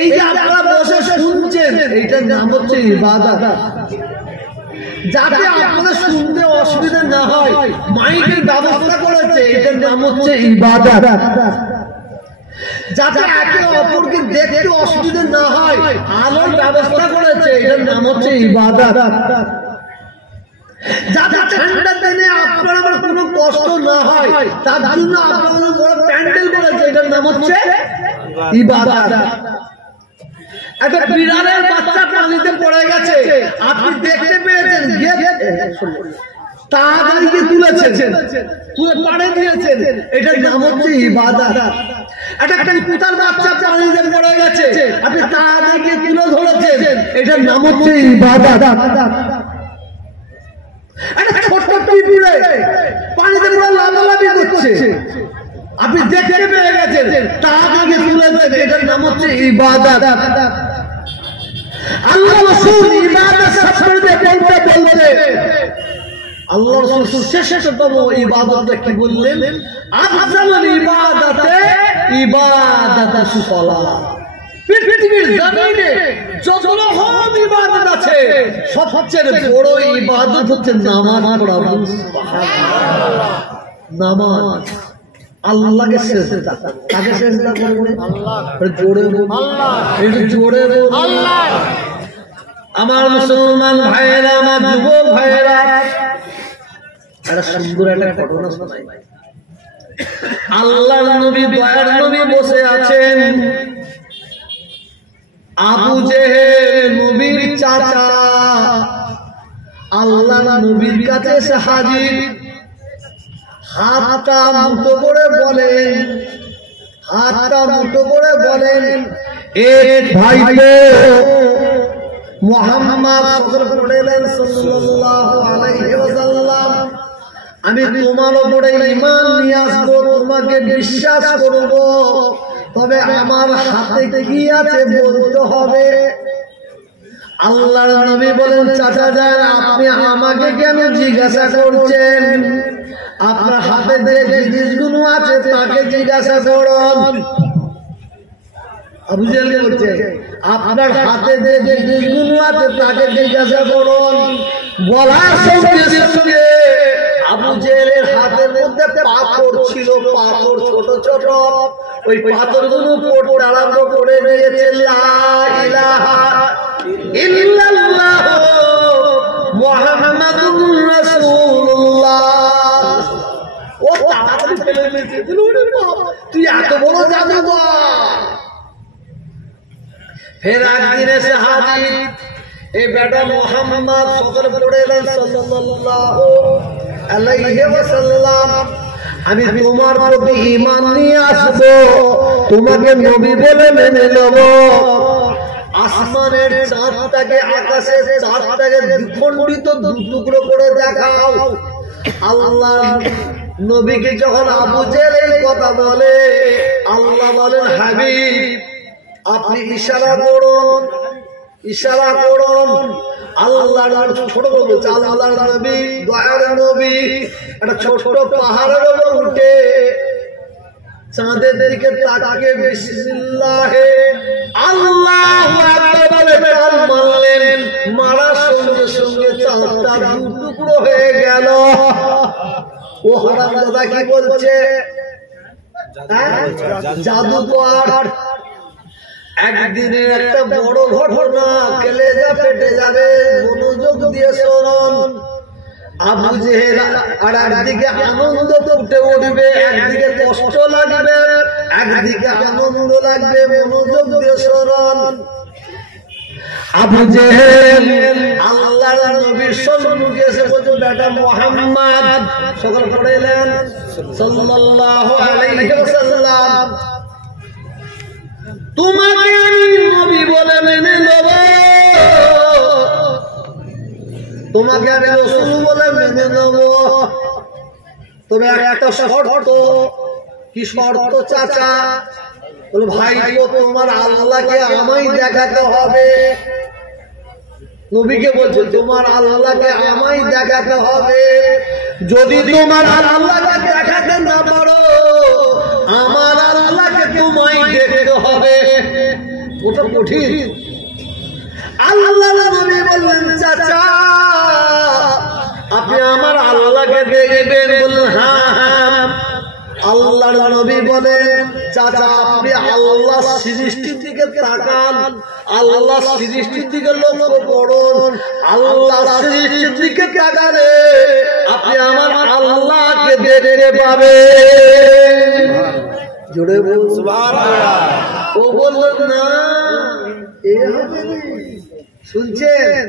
এই যে আপনারা বসে শুনছেন এটার নাম হচ্ছে ইবাদত। যাতে আপনাদের শুনতে অসুবিধা না হয় মাইকের ব্যবস্থা করেছে, এটার নাম হচ্ছে ইবাদত। যাতে একে অপরকে দেখতে অসুবিধা না হয় আলোর ব্যবস্থা করেছে, এটার নাম হচ্ছে ইবাদত। যাতে ঠান্ডা দিনে আপনার আমার কোনো কষ্ট না হয় তার জন্য আপনারা বড় প্যান্ডেল করেছে, এটার নাম হচ্ছে ইবাদত। একটা বিড়ালের বাচ্চা পানিতে পড়ে গেছে, আপনি দেখতে পেয়েছেন, তাড়াতাড়ি গিয়ে তুলেছেন, তুলে পাড়ে দিয়েছেন, এটার নাম হচ্ছে ইবাদত। একটা কুকুরের বাচ্চা পানিতে পড়ে গেছে, আপনি তাড়াতাড়ি গিয়ে তুলে ধরেছেন, এটার নাম হচ্ছে ইবাদত। একটা ছোট্ট পিঁপড়ে পানিতে পুরো লাফালাফি করছে, আপনি দেখতে পেয়ে গেছেন, তাকে তুলে দেন, এটার নাম হচ্ছে ইবাদত। আল্লাহ রাসূল ইবাদত সম্পর্কে বলতে বলতে আল্লাহ রাসূল শেষতম ইবাদতটা কি বললেন? আফজালুল ইবাদাতে ইবাদাতুস সালাত। পৃথিবীর জমিনে যত রকম ইবাদত আছে সবচেয়ে বড় ইবাদত হচ্ছে নামাজ পড়া। সুবহানাল্লাহ। নামাজ আল্লাহকে সেজদা। কাকে সেজদা করবে? আল্লাহ। জোরে বলুন আল্লাহ। একটু জোরে বলুন আল্লাহ। আমার মুসলমান ভাইয়েরা, আমার যুবক ভাইয়েরা, একটা সুন্দর একটা ঘটনা শোনাই। আল্লাহর নবী, দয়ার নবী বসে আছেন। আবু জেহেল নবীর চাচা আল্লাহর নবীর কাছে এসে হাজির। হাতটা মুঠো করে বলেন, হাতটা মুঠো করে বলেন, এক ভাইপো মুহাম্মদ সাল্লাল্লাহু আলাইহি ওয়াসাল্লাম, আমি তোমার উপরে ঈমান নিয়ে আসবো, তোমাকে বিশ্বাস করব, তবে আমার হাতে কি আছে বলতে হবে। আল্লাহর নবী বলেন, চাচা যান, আপনি আমাকে কেন জিজ্ঞাসা করছেন? আপনার হাতে যে জিনিসগুলো আছে তাকে জিজ্ঞাসা করুন। আবু জেহেল বলছে, আপনার হাতে যে জিনিসগুলো আছে তাকে জিজ্ঞাসা করুন। বলার সঙ্গে সঙ্গে আবু জেহেলের হাতের মধ্যে পাথর ছিল, পাথর ছোট ছোট। ওই পাথরগুলো পড়তে আরম্ভ করে দিয়েছে, লা ইলাহা ইল্লাল্লাহ মুহাম্মাদুর রাসূলুল্লাহ। ও তাড়াতাড়ি ফেলে দিয়েছে, তুই এত বড় জাদুকর। ফের একদিন এসে হাজির, এই বেটা মুহাম্মদ সাল্লাল্লাহু আলাইহি ওয়াসাল্লাম, আমি তোমার প্রতি ঈমান নিয়ে আসবো, তোমাকে নবী বলে মেনে নেব। আসমানের চাঁদটাকে, আকাশের চাঁদটাকে দ্বিখণ্ডিত, দুটুকরো করে দেখাও। আল্লাহ নবীকে যখন আবু জেহেল এই কথা বলে, আল্লাহ বলেন, হাবিব আপনি ইশারা করুন, ইশারা করুন। আল্লাহর ছোট বলছে, আল্লাহর নবী, দয়ার নবী একটা ছোট পাহাড়ের উপর উঠে চাঁদের দিকে তাকিয়ে বিসমিল্লাহে আল্লাহু আকবার বলে টান মারলেন। মারার সঙ্গে সঙ্গে চাঁদটা দুটুকরো হয়ে গেল। ও হারামজাদা কি বলছে? জাদুকর। একদিনের একটা বড় ঘটনা, কলেজা ফেটে যাবে, মনোযোগ দিয়ে শুনুন। আবু জেহেল আর একদিকে আনন্দ ফুটে উঠবে, একদিকে কষ্ট লাগবে, একদিকে আনন্দ লাগবে, মনোযোগ দিয়ে শুনুন। আবু জেহেল আল্লাহর নবীর সম্মুখে এসে বলছে, বেটা মুহাম্মদ সকল পড়াইলেন সাল্লাল্লাহু আলাইহি ওয়াসাল্লাম, তোমাকে আমি নবী বলে মেনে নেব, তোমাকে আমি রাসূল বলে মেনে নেব, তবে একটা শর্ত। কি শর্ত চাচা? বলে, ভাই তোমার আল্লাহকে আমায় দেখাতে হবে। নবীকে বলছে, তোমার আল্লাহকে আমায় দেখাতে হবে। যদি তোমার আল্লাহকে দেখাতে না পারো, আমার আল্লাহকে তোমায় দেখতে হবে। ওটা কঠিন। আল্লাহ নবী বললেন, চাচা আপনি আমার আল্লাহকে দেখবেন? বললেন, হ্যাঁ হ্যাঁ। আল্লাহর নবী বলেন, চাচা আপনি আল্লাহ সৃষ্টির দিকে তাকান, আল্লাহ সৃষ্টির দিকে লক্ষ্য করুন। আল্লাহ সৃষ্টির দিকে তাকালে আপনি আমার আল্লাহকে দেখতে পাবেন। জোরে বলুন সুবহানাল্লাহ। ও বললেন, না এ হবে না। শুনছেন?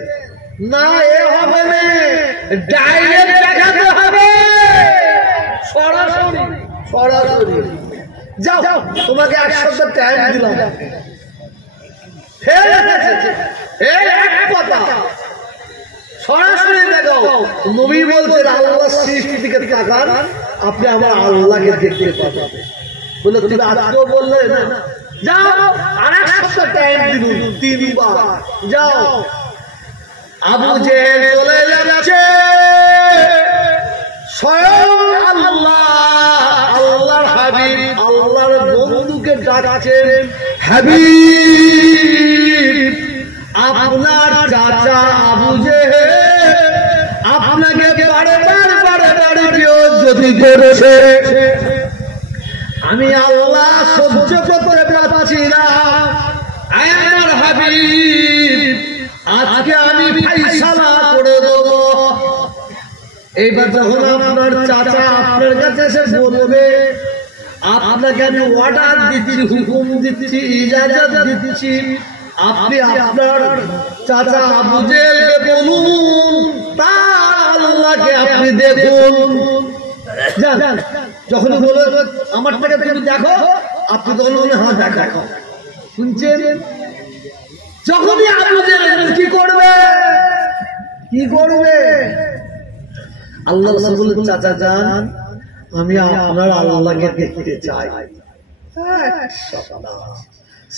না এ হবে না, ডাইরেক্ট দেখাতে হবে, সরাসরি সরাসরি। যাও, তোমাকে এক সপ্তাহ টাইম দিলাম। সরাসরি দেখো। নবী বলছেন, আল্লাহ সৃষ্টি দিকে তাকান, আপনি আমার আল্লাহকে দেখতে পাবেন। বলে তুমি আজকেও বললে না, যাও আরেক সপ্তাহ টাইম দিন, 3 বার যাও। আবু জেহেল চলে যাচ্ছে, স্বয়ং আল্লাহ, আল্লাহর হাবিব, আল্লাহর বন্ধুকে ডাকছেন, হাবিব আপনার চাচা আবু জেহেল আপনাকে বারে বারে কেউ যদি করেছে, আমি আল্লাহ সহ্য করতে পারছি না। আমার হাবিব আজকে আমি ফাইসালা করে দেব। এইবার যখন আপনার চাচা আপনার কাছে এসে বলবে, আপনাকে আমি অর্ডার দিচ্ছি, হুকুম দিচ্ছি, ইজাজত দিচ্ছি, আপনি আপনার চাচা আবু জেহেলকে বলুন, তার আল্লাহকে আপনি দেখুন। যান, যখন বলে আমার থেকে তুমি দেখো, আপনি তখন বলুন হ্যাঁ দেখো। শুনছেন? যখনই আবু জেহেল কি করবে, কি করবে? আল্লাহ রাসূল বলেন, চাচা যান, আমি আপনার আল্লাহকে দেখতে চাই।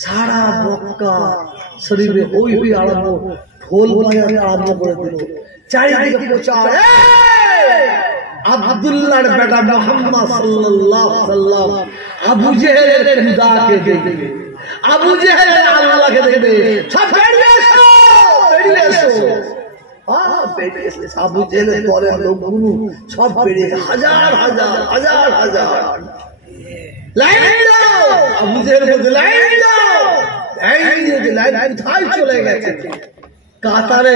সারা মক্কা শরীরে ওই আরম্ভ, ঢোল বাজাতে আরম্ভ করে দিল, চারিদিকে প্রচার, আব্দুল্লাহর বেটা মুহাম্মদ সাল্লাল্লাহু আলাইহি ওয়াসাল্লাম আবু জেহেলের খুদাকে দেখবে, আবু জেহেল আল্লাহকে দেখবে, সব বেরিয়ে এসো, বেরিয়ে এসো। আবু জেহেলের দলের লোকগুলো সব বেরিয়ে, হাজার হাজার হাজার হাজার লাইন দাও। আবু জেহেল বলতে লাইন দাও, লাইন দিয়েছে, লাইন কোথায় চলে গেছে? কাতারে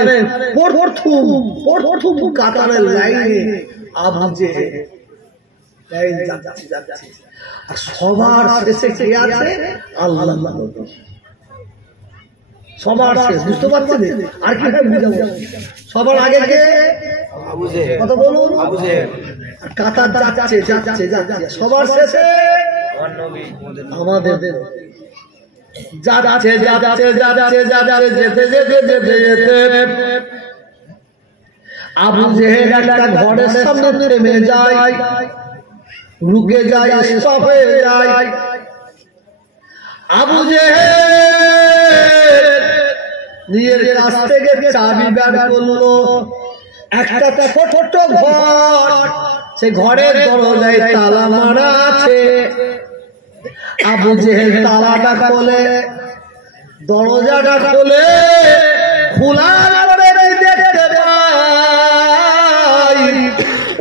প্রথম কাতারের লাইনে আবু জেহেল লাইন যাচ্ছে, আর সবার শেষে কে আছে? আল্লাহ। সবার শেষ, বুঝতে পারছেন? আর কি বুঝাবো? সবার আগে কে? আবু জেহেল। কথা বলুন। আবু জেহেল। কাতার যাচ্ছে, সবার শেষে আমাদের যাচ্ছে, যেতে আবু জেহেল একটা ঘরের সামনে থেমে যায়, রুকে যায়, স্টপ হয়ে যায়। আবু জেহেল নিজের কাছ থেকে চাবি বের করলো, একটা ছোট ঘর, সে ঘরের দরজায় তালা মারা আছে। আবু জেহেল তালাটা খোলে, দরজাটা খোলে, খোলার পরে দেখতে পাই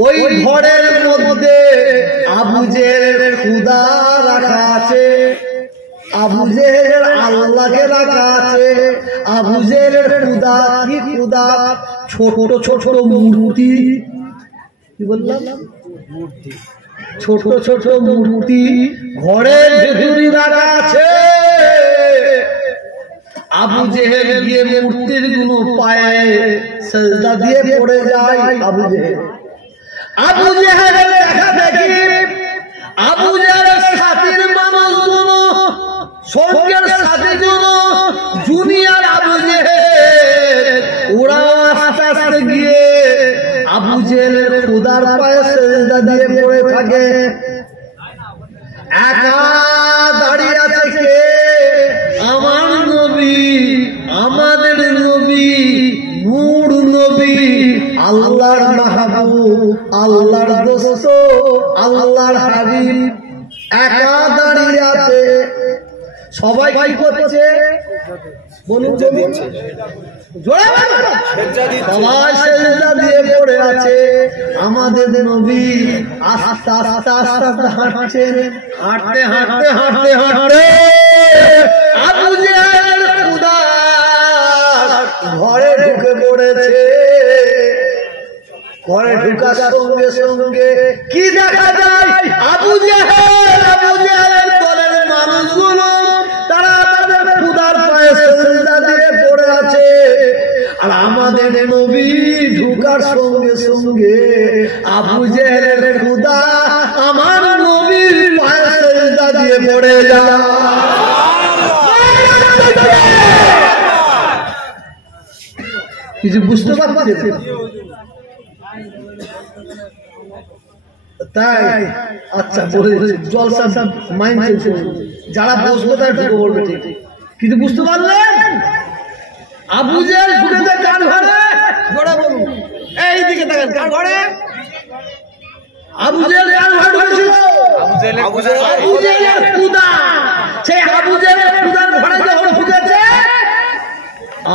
ওই ঘরের মধ্যে আবু জেহেলের খুদা রাখা আছে, আবু জেহেলের আল্লাহকে রাখা আছে। আবু জেহেলের খুদা কি খুদা? ছোট ছোট মূর্তি। কি বললাম? মূর্তি, ছোট ছোট মূর্তি ঘরের ভেতরে রাখা আছে। আবু জেহেল গিয়ে মূর্তির গুলো পায়ে সিজদা দিয়ে পড়ে যায়। আবু জেহেলের দেখা দেখি আবু জেহেলের সাথীর মানুষগুলো, সঙ্গের সাথীগুলো, জুনিয়র আবু জেহেল, ওরা আস্তে আস্তে গিয়ে আবু জেহেলের খুদার পায়ে সিজদা দিয়ে পড়ে থাকে। একা দাঁড়িয়ে আছে কে? আমার নবী, আমাদের নবী, নূর নবী, আল্লাহর মাহবুব, আল্লাহর দোস্ত, আল্লাহর হাবিব একা দাঁড়িয়ে আছে। সবাই কি করছে? বলুন, সবাই সিজদা দিয়ে পড়ে আছে। আমাদের নবী আস্তে আস্তে আস্তে হাঁটছেন, হাঁটতে হাঁটতে হাঁটতে হাঁটতে আবু জেহেল খুদা ঘরে ঢুকে পড়েছে। ঘরে ঢুকার সঙ্গে সঙ্গে কি দেখা যায়? আবু জেহেলের দলের মানুষগুলো তারা তাদের খুদার পায়ে সিজদা দিয়ে পড়ে আছে। আর আমাদের নবী ঢুকার সঙ্গে সঙ্গে আবু জেহেলের খুদা আমার নবীর পায়ে সিজদা দিয়ে পড়ে যায়। কিছু বুঝতে পারছেন? তাই আচ্ছা বলে জলসা মাইন্ড যারা বসবে তারা ঢুকে পড়বে ঠিক, কিন্তু বুঝতে পারলেন আবু জেহেল ঢুকেছে কার ঘরে? ঘরে বলুন, এইদিকে দেখেন কার ঘরে? আবু জেহেল কার ঘরে ঢুকেছিল? আবু জেহেলের খুদা। সেই আবু জেহেলের খুদার ঘরে যখন ঢুকেছে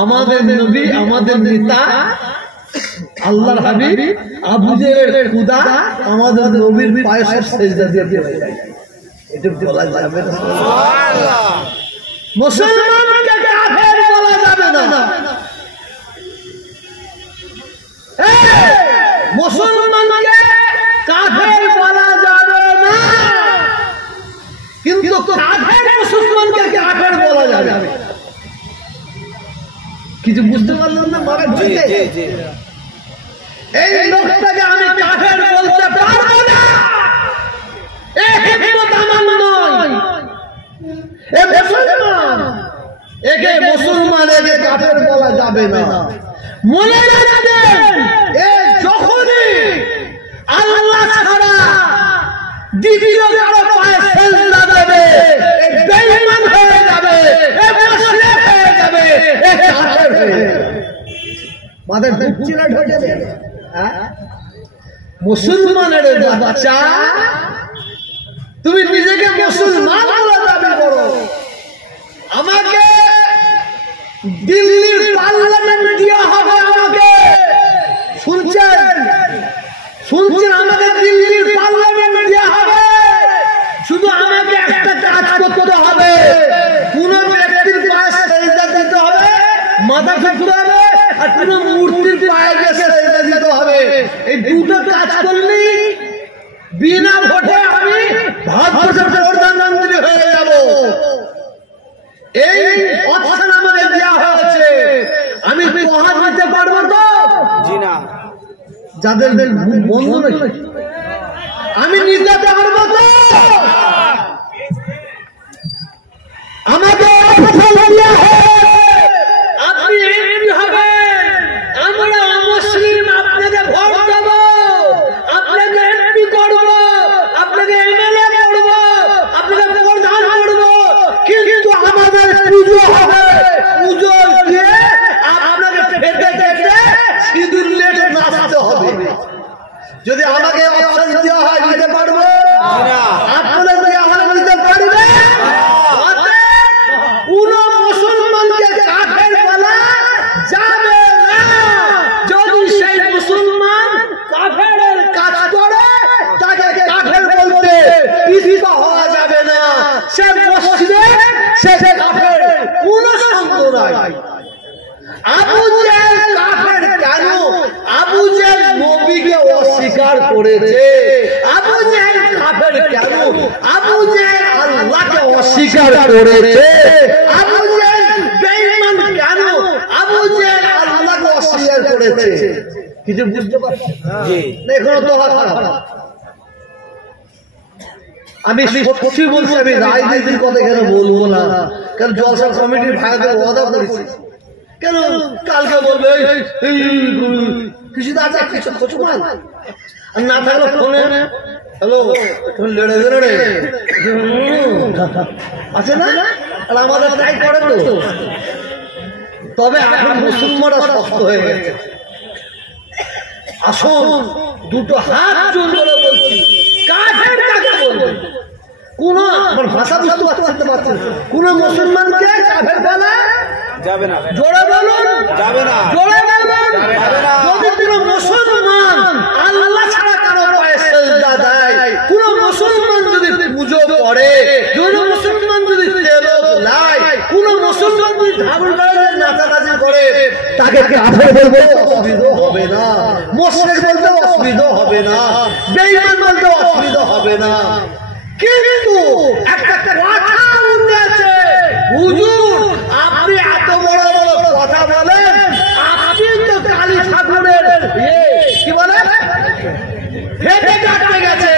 আমাদের নবী, আমাদের নেতা আল্লাহর হাবিব আবু জেহেলের খুদা আমাদের নবীর পায়ে সব সেজদা দিয়ে দিয়ে যায়। এটা বলা যাবে না, সুবহানাল্লাহ। মুসলমানকে কাফের বলা যাবে না, মুসলমানকে কাফের বলা যাবে না, কিন্তু কাফের মুসলমানকে কাফের বলা যাবে। কিছু বুঝতে পারলাম না বাবা? এই লোকটাকে আমি কাফের বলতে পারবো না, হিকমত আমার নয়। এ মুসলমান, একে মুসলমান, একে কাফের বলা যাবে না। মনে রাখবেন, এ যখনই আল্লাহ ছাড়া দ্বিতীয় কারো পায়ে সেজদা দেবে, এ বেঈমান হয়ে যাবে, এ মুশরিক হয়ে যাবে, এ কাফের হয়ে যাবে। মাদের ঢুকছিনা ঢুকে যাবে। মুসলমানের বাচ্চা, তুমি নিজেকে মুসলমান বলে দাবি করো, আমাকে দিল্লির পার্লামেন্ট দেওয়া হবে, আমাকে শুনছেন শুনছেন, আমাকে দিল্লির পার্লামেন্ট দেওয়া হবে। শুধু আমাকে একটা কাজ করতে হবে, কোন ব্যক্তির পায়ে সেজদা দিতে হবে, মাথা ঠুকতে হবে, আর কোন মূর্তির পায়ে গিয়ে সেজদা দিতে হবে। এই দুটো কাজ করলেই বিনা ভোটে আমি ভারতবর্ষের প্রধানমন্ত্রী হয়ে যাব। এই অপশন আমাকে দেওয়া হয়েছে। আমি প্রহার দিতে পারবো তো? জি না। যাদের বন্ধ নাকি আমি নিতে পারবো তো? আমাকে অপশন দেওয়া হয়েছে, আপনি এমপি হবেন, আমরা অমুসলিম আপনাকে ভোট দেব, আপনাকে এমপি করব, আপনাকে এমএলএ করব, আপনাকে প্রধান করব, কিন্তু আমাদের পুজো হবে, পুজো দিয়ে আপনাকে ফেটে ফেটে সিঁদুর লেটে নাচতে হবে। যদি আমাকে অপশন দেওয়া হয় নিতে পারবো না, আপনাদের দেওয়া হয় নিতে পারবে? কোন মুসলমানকে কাফের বলা যাবে না। যদি সেই মুসলমান কাফেরের কাজ করে তাকে কাফের বলতে পিছপা হওয়া যাবে না। সে মসজিদে সে কাফের, কোন সন্দেহ নাই। আবু জেহেল কাফের কেন? আবু জেহেল নবীকে অস্বীকার করেছে। আবু জেহেল কাফের কেন? আবু জেহেল আল্লাহকে অস্বীকার করেছে। আবু জেহেল বেঈমান কেন? আবু জেহেল আল্লাহকে অস্বীকার করেছে। কিছু বুঝতে পারছেন? জি। এখনো তো খারাপ। আমি সত্যি বলছি, আমি রাজনীতির কথা কেন বলবো না, কারণ জলসা কমিটির ভাইদের ওয়াদা করেছি। কেন কালকে বলবে কিছু আছে, কিছু কিছু মাল আর না থাকলে ফোনে হ্যালো লেড়ে লেড়ে আছে না, আর আমাদের তাই করে তো। তবে এখন মুসলমানরা শক্ত হয়ে গেছে। আসুন দুটো হাত জোর করে বলছি, কাফের কাকে বলবে? কোন আমার ভাষা বুঝতে পারছেন? কোন মুসলমানকে কাফের বলা যাবে না। জোরে বলুন, যাবে না। জোরে বলুন, যাবে না। যদি কোন মুসলমান আল্লাহ ছাড়া কারো পায়ে সেজদা দেয়, কোন মুসলমান যদি পুজো করে, কোন মুসলমান যদি তেলাওয়াত লায়, কোন মুসলমান যদি ঢাবুল গায়ে নাচানাচি করে, তাকে কাফের বলবো, অসুবিধা হবে না। মুশরিক বলতে অসুবিধা হবে না, বেঈমান বলতে অসুবিধা হবে না। কিন্তু একটা কথা উঠেছে, হুজুর আপনি এত বড় বড় কথা বলেন, আপনি তো কালী ঠাকুরের কি বলে হেঁটে কাটতে গেছে।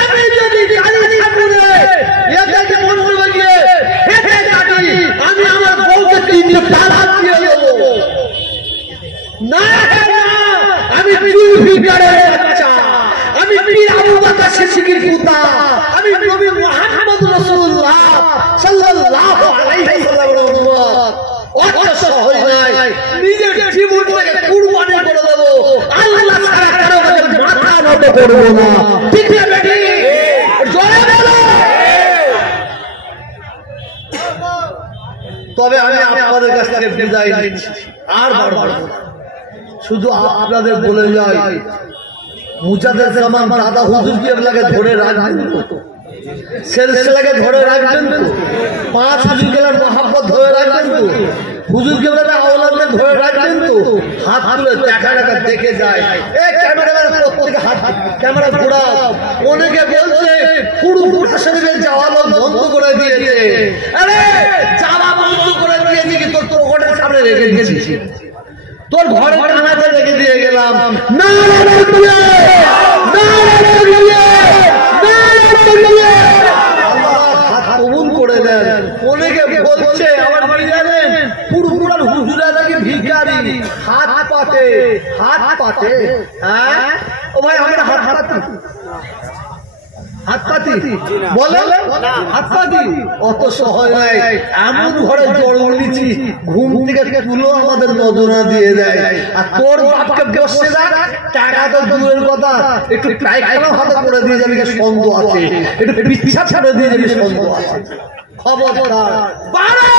আমি যদি কালী ঠাকুরের এটাকে মন্দিরে গিয়ে হেঁটে কাটি, আমি আমার বউকে তিনটে তালাক দিয়ে দেবো। না, আমি পিউরিফায়ারের বাচ্চা, আমি পীর আবু বকর সিদ্দিকের পুতা, আমি নবী মুহাম্মদ রাসূলুল্লাহ সাল্লাল্লাহু আলাইহি ওয়াসাল্লামের উম্মত। অত সহজ নয়, নিজের জীবনটাকে কুরবানি করে দেব, আল্লাহ ছাড়া কারো কাছে মাথা নত করব না। ঠিক না বেটি? জয় বলো। তবে আমি আপনাদের কাছ থেকে বিদায় নিচ্ছি, আর বারবার শুধু আপনাদের বলে যাই, মুজাদ্দেদ জামান দাদা হুজুর কেবলাকে ধরে রাখবেন তো, সিলসিলাকে ধরে রাখবেন তো, 5 হুজুর কেবলার মহব্বত ধরে রাখবেন তো, হুজুর কেবলার আওলাদকে ধরে রাখবেন তো। হাত তুলে দেখা দেখা দেখে যায়, এই ক্যামেরাম্যান প্রত্যেকে হাত ক্যামেরা ঘোরাও। অনেকে বলছে পুরো শরীরে যাওয়া লোক বন্ধ করে দিয়েছে। আরে যাওয়া বন্ধ করে দিয়েছি কি তোর পকেটের সামনে রেখে দিয়েছি, তোর ঘরে কানাতে রেখে দিয়ে গেলাম। না কবুল করে দেন। অনেকে বলছে আমার বাড়ি জানেন পুরপুরার হুজুরা নাকি ভিখারি, হাত পাতে হাত পাতে। হ্যাঁ ও ভাই আমরা হাত পাতি, হাত পাতি বলে হাত পাতি অত সহজ নয়। এমন ঘরে জড় নিচ্ছি ঘুম থেকে তুলো আমাদের নজরা দিয়ে দেয়। আর তোর বাপকে বসে দেখ, টাকা তো দূরের কথা, একটু পায়খানা হাতে করে দিয়ে যাবি সন্দেহ আছে, একটু পিচ্ছা ছেড়ে দিয়ে যাবি সন্দেহ আছে। খবরদার বাড়ো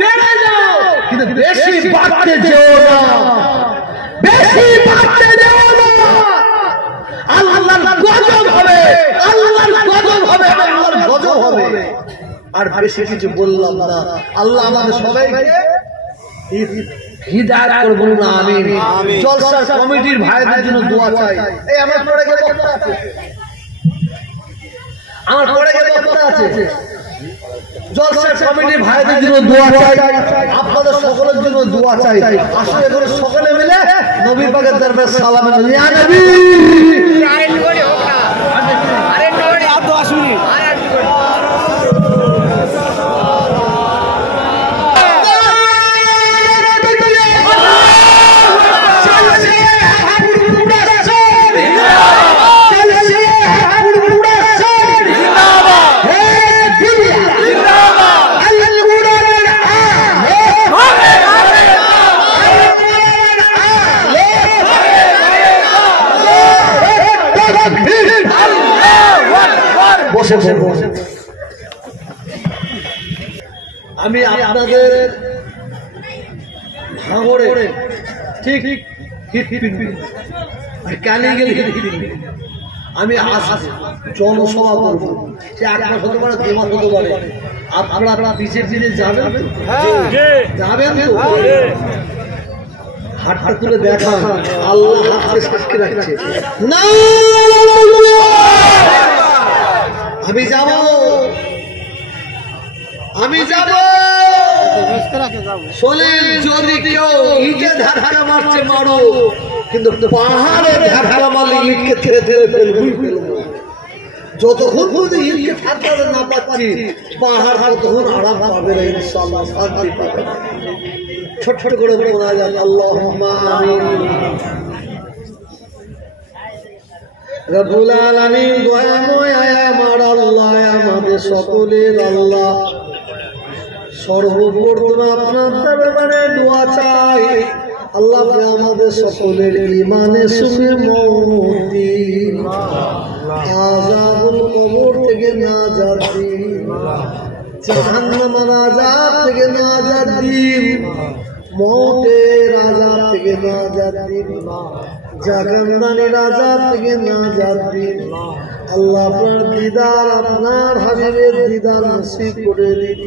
বেড়ে যাও, কিন্তু বেশি বাড়তে যেও না, বেশি বাড়তে যেও না। আল্লাহর গজব হবে, আল্লাহর গজব হবে, আল্লাহর গজব হবে। আর বেশি কিছু বললাম না। আল্লাহ আমাদের সবাইকে হিদায়াত করে বলুন আমিন। জলসার কমিটির ভাইদের জন্য দোয়া চাই। এই আমার পড়ে গেলে বক্তা আছে, আমার পড়ে গেলে বক্তা আছে। জলসার কমিটির ভাইদের জন্য দোয়া চাই, আপনাদের সকলের জন্য দোয়া চাই। আসলে এগুলো সকলে মিলে নবী পাকের দরবারে সালাম জানাই। ইয়া নবী আমি আপনাদের ভাঙড়ে ঠিক কানে গেলে আমি জনসভা করব, সে 1 মাস হতে পারে 2 মাস হতে পারে। আপনারা পিছিয়ে পিছিয়ে যাবেন, যাবেন তো? হাতটা তুলে দেখান, আল্লাহ হাতকে সাক্ষী রাখছে। না আমি যাব, আমি যাব। শোনেন, যদি কেউ ইটে ধাক্কা মারছে মারো, কিন্তু পাহাড়ে ধাক্কা মারলে ইটকে ছেড়ে ছেড়ে ফেলবই ফেলবো। যতক্ষণ পর্যন্ত ইটকে ধাক্কা না পাচ্ছি পাহাড় ততক্ষণ আরাম পাবে না, ইনশাআল্লাহ শান্তি পাবে। ছোট ছোট করে বলা যায় আল্লাহুম্মা আমিন। রব্বুল আলামিন দয়াময় আমার আল্লাহ, আমাদের সকলের আল্লাহ, সর্বপ্রথম আপনার দরবারে দোয়া চাই আল্লাহ আমাদের সকলের ঈমানে সুখে মওত দিন, আযাবুল কবর থেকে নাজাত দিন, জাহান্নামের আযাব থেকে নাজাত দিন, মওতের আযাব থেকে নাজাত দিন, জাহান্নামের আযাব থেকে নাজাত দিন। আল্লাহ আপনার দিদার, আপনার হাবিবের দিদার নসিব করে দিন।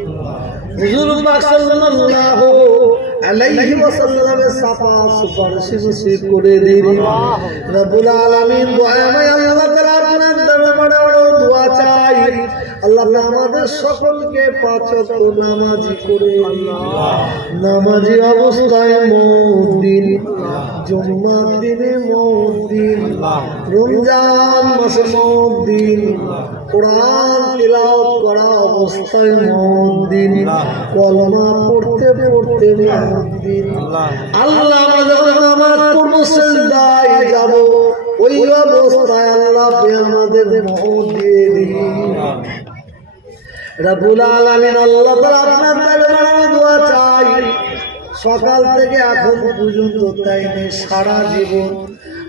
হুজুর পাক সাল্লাল্লাহু আলাইহি ওয়াসাল্লামের সাফা সুপারিশ নসিব করে দিন। রব্বুল আলামিন দয়াময় আল্লাহ তাআলা আপনার দরবারে দোয়া চাই আল্লাহ আমাদের সকলকে 5 ওয়াক্ত নামাজি করে দিন। নামাজি অবস্থায় মওত দিন, জুম্মার দিনে মওত দিন, রমজান মাসে মওত দিন, কোরআন তিলাওয়াত করা অবস্থায় মওত দিন, কলমা পড়তে পড়তে মওত দিন। আল্লাহ আমরা যখন নামাজ পড়ব সিজদায় যাব, ওই অবস্থায় আল্লাহ আমাদের মওত দিয়ে দিন। রব্বুল আলামিন আল্লাহ তাআলা আপনার দরবারে দোয়া চাই, সকাল থেকে এখন পর্যন্ত তাই নেই, সারা জীবন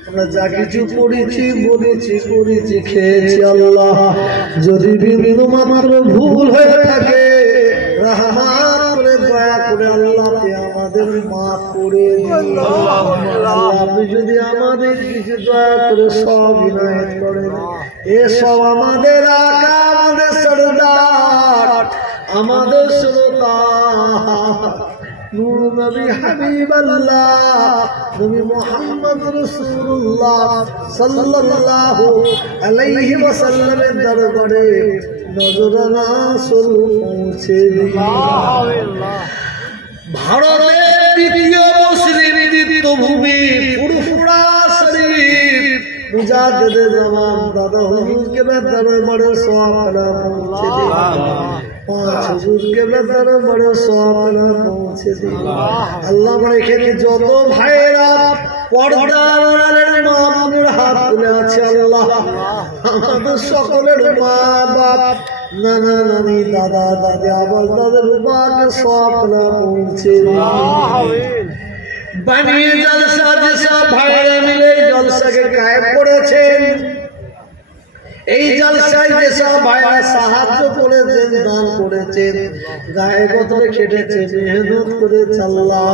আমরা যা কিছু পড়েছি বলেছি করেছি খেয়েছি, আল্লাহ যদি বিন্দু মাত্র ভুল হয়ে থাকে রহমান করে দয়া করে আল্লাহ আমাদের মাফ করে দিন। আপনি যদি আমাদের কিছু দয়া করে সব ইনায়েত করেন, এসব আমাদের আকা, আমাদের সরদার, আমাদের সুলতান নূর নবী হাবিবাল্লাহ নবী মুহাম্মদ রাসূলুল্লাহ সাল্লাল্লাহু আলাইহি ওয়াসাল্লামের দরবারে নজরানা সুল পৌঁছে দিন। ভারতের দ্বিতীয় মুসলিম তীর্থভূমি ফুরফুরা শরীফ মুজাদ্দিদে জামান দাদা হুজুরকে দরবারে সওয়াব পৌঁছে দিন। पाँच हुजूर के बदर बड़े सौंपना पहुँचे दी। अल्लाह बड़े खेते जो तो भाईरा पर्दार मामुनेर हाथ तुले आछे अल्लाह आमादेर सकलेर मा बाप नाना नानी दादा दादी आबाल दादेर पाके सौंपना पहुँचे दी। बानिए जलसा जेसब भाईरा मिले जलसाके गायब करेছেন, এই জলসায় যেসব ভাইরা সাহায্য করেছেন, দান করেছেন, গায়ে গতরে খেটেছে, মেহনত করেছে, আল্লাহ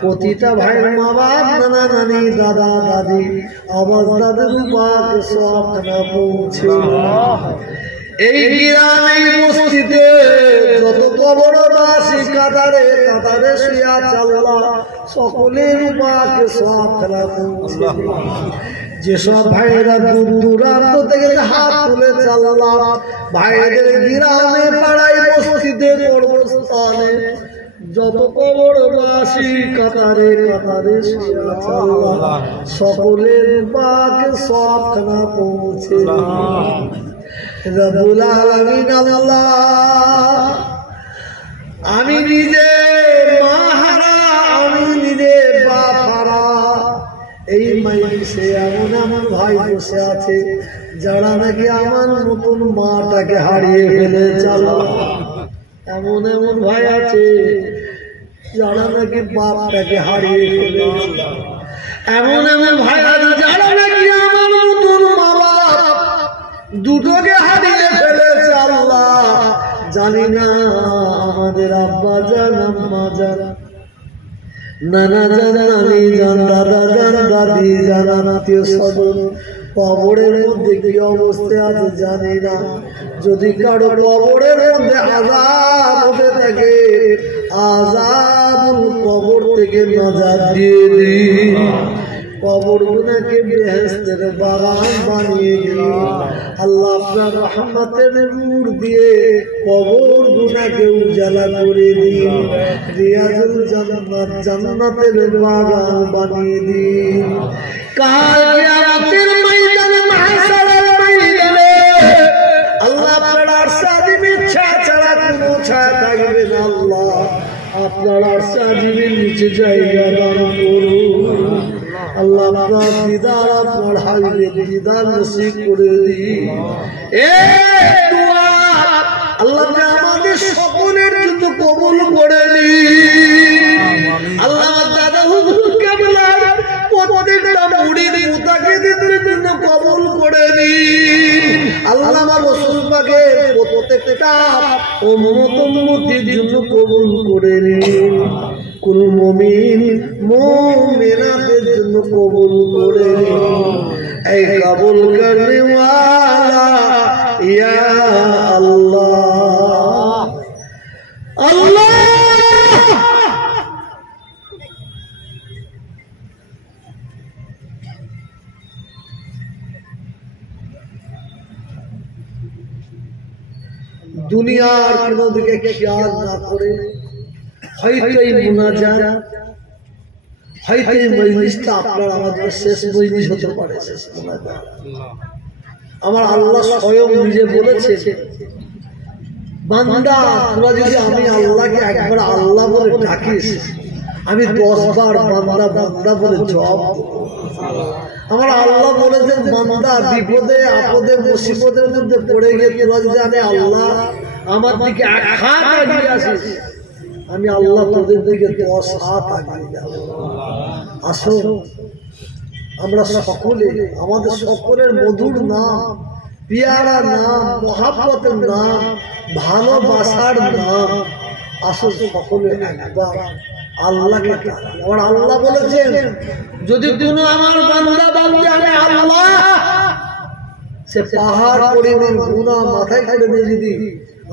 প্রতিটা ভাইয়ের মা বাপ নানা নানি দাদা দাদি আবাস দাদের পাকে সওয়াবখানা পৌঁছে। এই গ্রামে মসজিদে যত কবরবাসী কাতারে কাতারে শুয়ে আছে আল্লাহ সকলের পাকে সওয়াবখানা পৌঁছে। যেসব ভাইয়েরা দূর দূরান্ত থেকে হাত তুলেছে আল্লাহ ভাইদের গ্রামে পাড়ায় মসজিদে কবরস্থানে যত কবরবাসী কাতারে কাতারে শুয়ে আছে আল্লাহ সকলের পাকে সওয়াবখানা পৌঁছে। রব্বুল আলামিন আল্লাহ আমি নিজে মা হারা, আমি নিজে বাপ হারা, এই মাইসে এমন এমন ভাই বসে আছে যারা নাকি আমার নতুন মাটাকে হারিয়ে ফেলেছে। এমন এমন ভাই আছে যারা নাকি বাপটাকে হারিয়ে ফেলেছে। এমন এমন ভাই আছে যারা নাকি আমার নতুন মা বাপ দুটোকে হারিয়ে ফেলেছে। আল্লাহ জানি না আমাদের আব্বা জান আম্মা জান নানা জান নানি জান দাদা জান দাদি জান আত্মীয় স্বজন কবরের মধ্যে কি অবস্থায় আছে জানি না। যদি কারো কবরের মধ্যে আযাব হতে থাকে আযাবুল কবর থেকে নাজাত দিয়ে দিন, কবর গুনাহকে বেহেশতের বাগান বানিয়ে দিন। আল্লাহ আপনার রহমতের নূর দিয়ে কবর গুনাহকে উজালা করে দিন, রিয়াজুল জান্নাত জান্নাতের বাগান বানিয়ে দিন। কাল কিয়ামতের ময়দানে মাহশারের ময়দানে আল্লাহ আপনার আরশ আজিমের ছায়া ছাড়া কোনো ছায়া থাকবে না। আল্লাহ আপনার আরশ আজিমের নিচে জায়গা দান করুন। আল্লাহ আপনার দিদার আপনার হাবিবের দিদার নসিব করে দিন। আল্লাহ আমাদের সকলের জন্য কবুল করে নিন। আল্লাহ দাদা হুজুর কেবলার প্রত্যেকটা মুরিদ মুতাকিদের জন্য কবুল করে নিন। আল্লাহ আমার রাসূল পাকের প্রত্যেকটা উম্মত উম্মতির জন্য কবুল করে নিন। কুল মুমিন মুমিনাতের জন্য কবুল করে নিন। এই কবুল করনে ওয়ালা ইয়া আল্লাহ আল্লাহ। দুনিয়ার কোনো দিকে খেয়াল না করে হয়তো এই মুনাজাত হয়তো এই মজলিসটা আপনার আমাদের শেষ মজলিস হতে পারে, শেষ মুনাজাত। আমার আল্লাহ স্বয়ং নিজে বলেছে বান্দা তোরা যদি আমি আল্লাহকে একবার আল্লাহ বলে ডাকিস আমি 10 বার বান্দা বান্দা বলে জবাব দেব। আমার আল্লাহ বলেছেন বান্দা বিপদে আপদে মুসিবতের মধ্যে পড়ে গিয়ে তোরা যদি আমি আল্লাহ আমার দিকে এক হাত আগিয়ে আসিস, আমি আল্লাহ তোদের দিকে 10 হাত আগিয়ে যাব। আসো আমরা সকলে আমাদের সকলের মধুর নাম, পিয়ারা নাম, মহাব্বতের নাম, ভালোবাসার নাম, আসো সকলে একবার আল্লাহকে ডাকি। আমার আল্লাহ বলেছেন যদি তুমি আমার বান্দা বলতে আমি আল্লাহ, সে পাহাড় পরিমাণ গুনাহ মাথায় করে নিয়ে যদি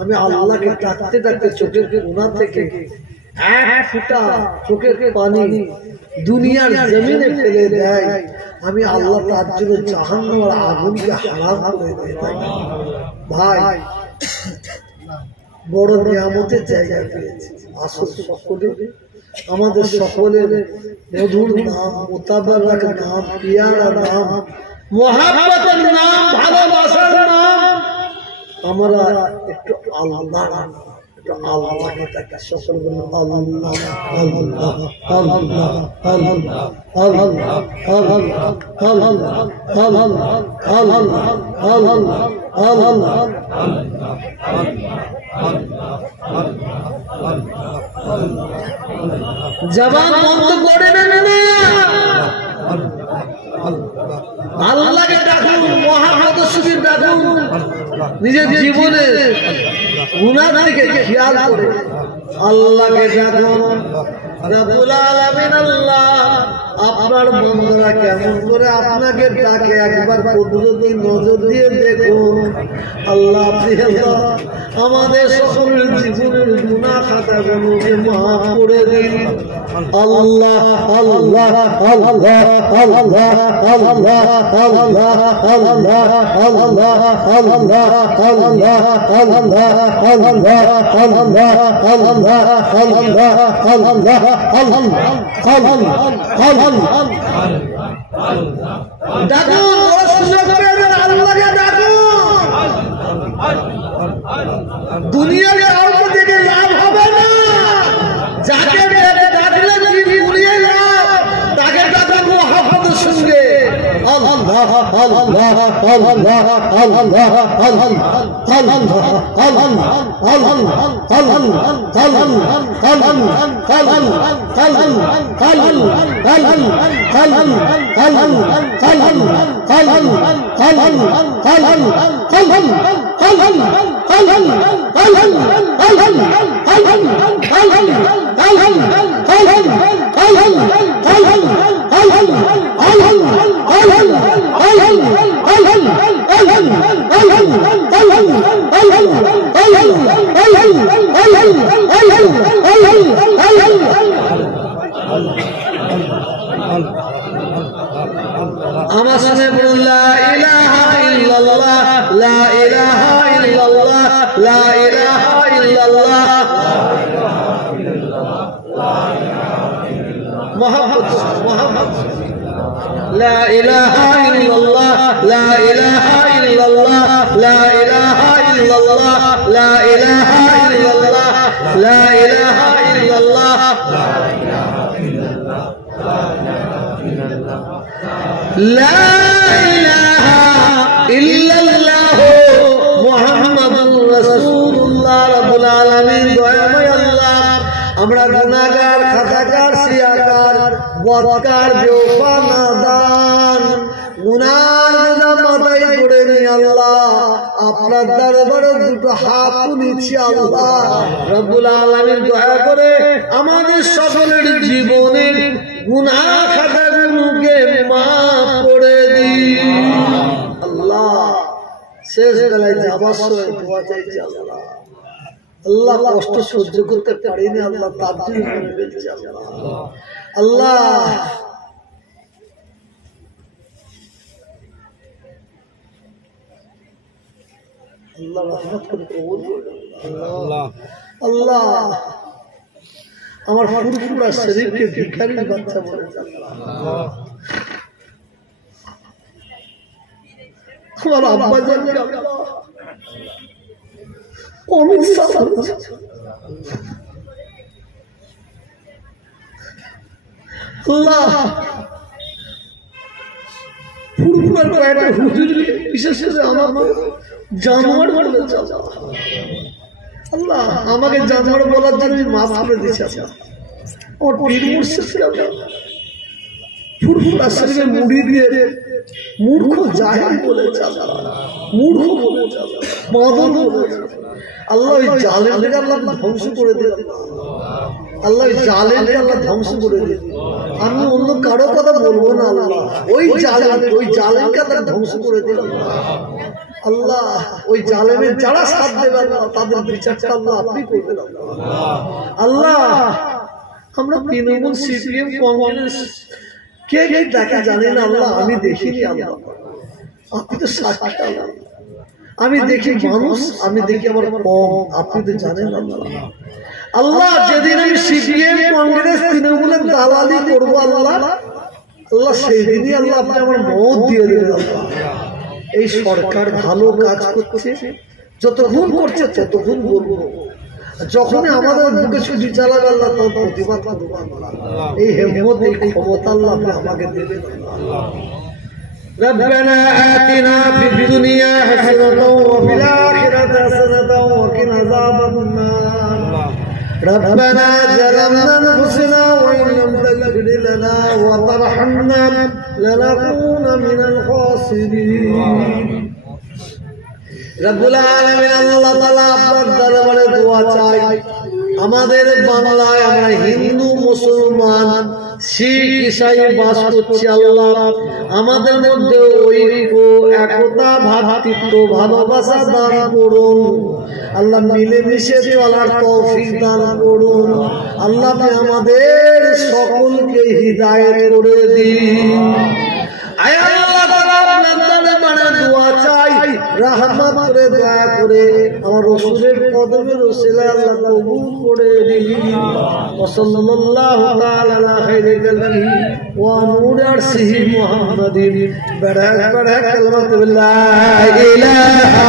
আমি আল্লাহকে ডাকতে ডাকতে চোখের কোণা থেকে এক ফোঁটা চোখের পানি দুনিয়ার জমিনে ফেলে দেয়, আমি আল্লাহ তার জন্য জাহান্নামের আগুনকে হারাম করে দেয়। ভাই বড় নিয়ামতের জায়গা পেয়েছে। আসল সকলে আমাদের সকলের মধুর নাম, মোতাবারক নাম, পিয়ারা নাম, মহাব্বতের নাম, ভালোবাসার নাম, আমরা একটু আল্লাহ আল্লাহকে ডাকি। সকল আল্লাহ আল্লাহ আল্লাহ আল্লাহ আল্লাহ আল্লাহ আল্লাহ আল্লাহ আল্লাহ জবান বন্ধ করে না, আল্লাহকে ডাকুন, মহাব্বত সুখী ডাকুন, নিজের জীবনে গুনাহ থেকে খেয়াল করে আল্লাহকে ডাকুন। রব্বুল আলামিন আল্লাহ আপনার বান্দারা কেমন করে আপনাকে ডাকে একবার কুদরতি নজর দিয়ে দেখুন। আল্লাহ আপনি আমাদের সকলের জীবনের গুনাহ খাতাগুলোকে মাফ করে দিন। আল্লাহ আল্লাহ আল্লাহ আল্লাহ আল্লাহ আল্লাহ আল্লাহ আল্লাহ আল্লাহ আল্লাহ আল্লাহ আল্লাহ আল্লাহ আল্লাহ আল্লাহ আল্লাহ ডাকুন, সুযোগ পেয়ে আল্লাহকে ডাকুন। দুনিয়ার অল্প থেকে লাভ হবে না, যাকে ডাকলে পুড়িয়ে লাভ, তাকে ডাকুন মহাব্বতের সঙ্গে। আল্লাহ আল্লাহ আল্লাহ আল্লাহ আমার সামনে বলুন লা ইলাহা ইল্লাল্লাহ, লা ইলাহা ইল্লাল্লাহ, লা ইলাহা ইল্লাল্লাহ। মহব্বত মহব্বত লা ইলাহা ইল্লাল্লাহ, লা ইলাহা ইল্লাল্লাহ, লা ইলাহা ইল্লাল্লাহ, লা ইলাহা ইল্লাল্লাহ, লা ইলাহা ইল্লাল্লাহ, লা ইলাহা ইল্লাল্লাহ মুহাম্মাদুর রাসূলুল্লাহ। রাব্বুল আলামিন দয়াময় আল্লাহ, আমরা গুনাহগার, খাতাকার, সিয়াকার, বদকার, বেওফা, নাদান, গুনার মাথায় পড়ে নি আল্লাহ, আপনার দরবারে দুটো হাত তুলেছি আল্লাহ। রাব্বুল আলামিন দয়া করে আমাদের সকলের জীবনের গুনাহ খাতাগুলোকে মাফ করে দিন আল্লাহ। শেষ বেলায় যাবার সময় দোয়া চাইছি আল্লাহ। আল্লাহ কষ্ট সহ্য করতে পারিনি আল্লাহ, তার জন্য বলছি আল্লাহ। আল্লাহ আল্লাহ রহমত করে কবুল করুন আল্লাহ। আল্লাহ আমার ফুরফুরা শরীফকে ভিখারির বাচ্চা বলেছে আল্লাহ। আমার আব্বা জানকে অমিত শাহ আল্লাহ ফুরফুরার কয়েকটা হুজুর বিশেষ করে আমার জানোয়ার বলে চাচা আল্লাহ আমাকে জানোয়ার বলার জন্য মাফ করে দিয়েছে আমার পীর মুর্শিদকে আল্লাহ ফুরফুরা শরীরে মুড়ি দিয়ে মূর্খ জাহেল বলে চাচা মূর্খ বলে চাচা মাদল বলে আল্লাহ ওই জালেমকে আল্লাহ ধ্বংস করে দিল আল্লাহ ওই জালেমকে আল্লাহ ধ্বংস করে দিল আমি অন্য কারো কথা বলবো না আল্লাহ ওই জালেমকে আল্লাহ ধ্বংস করে দিল আল্লাহ ওই জালেমের যারা সাথ দেবে আল্লাহ তাদের বিচারটা আল্লাহ আপনি করবেন আল্লাহ আমরা তৃণমূল সিপিএম কংগ্রেস কে কে দেখা জানি না আল্লাহ আমি দেখিনি আল্লাহ আপনি তো সাক্ষী আল্লাহ আমি দেখি মানুষ আমি দেখি আমার কম আপনি তো জানেন আল্লাহ আল্লাহ যেদিন আমি সিপিএম কংগ্রেস তৃণমূলের দালালি করবো আল্লাহ আল্লাহ সেই দিনই আল্লাহ আপনি আমার মত দিয়ে দেবেন আল্লাহ এই সরকার ভালো কাজ করছে যতক্ষণ করছে ততক্ষণ বলবো যখনই আমাদের বুকে ছুটি চালাবে আল্লাহ তোর প্রতিবাদ করবো এই হেমত এই ক্ষমতা আল্লাহ আপনি আমাকে দেবেন ربنا آتنا في الدنيا حسنة وفي الآخرة حسنة وقنا عذاب النار ربنا ظلمنا أنفسنا وإن لم تغفر لنا وترحمنا لنكون من الخاسرين রব্বুল আলামিন আল্লাহ তাআলা আপনার দরবারে দোয়া চাই আমাদের বাংলায় আমরা হিন্দু মুসলমান শিখ ইসাই বাস করছি আল্লাহ আমাদের মধ্যে ঐক্য একতা ভ্রাতৃত্ব ভালোবাসা দান করুন আল্লাহ মিলেমিশে চলার তৌফিক দান করুন আল্লাহ আমাদের সকলকে হিদায়াত করে দিন আয় আল্লাহ তাআলা আপনার দরবারে দোয়া চাই রহমত করে দয়া করে আমার রাসূলের কদমের ওসিলায় আল্লাহ কবুল করে দিন ওয়া সাল্লাল্লাহু তাআলা আলা খাইরি কালমি ওয়া নূর আরশিহি মুহাম্মাদিন বারাক বারাক কালমাতু লা ইলাহা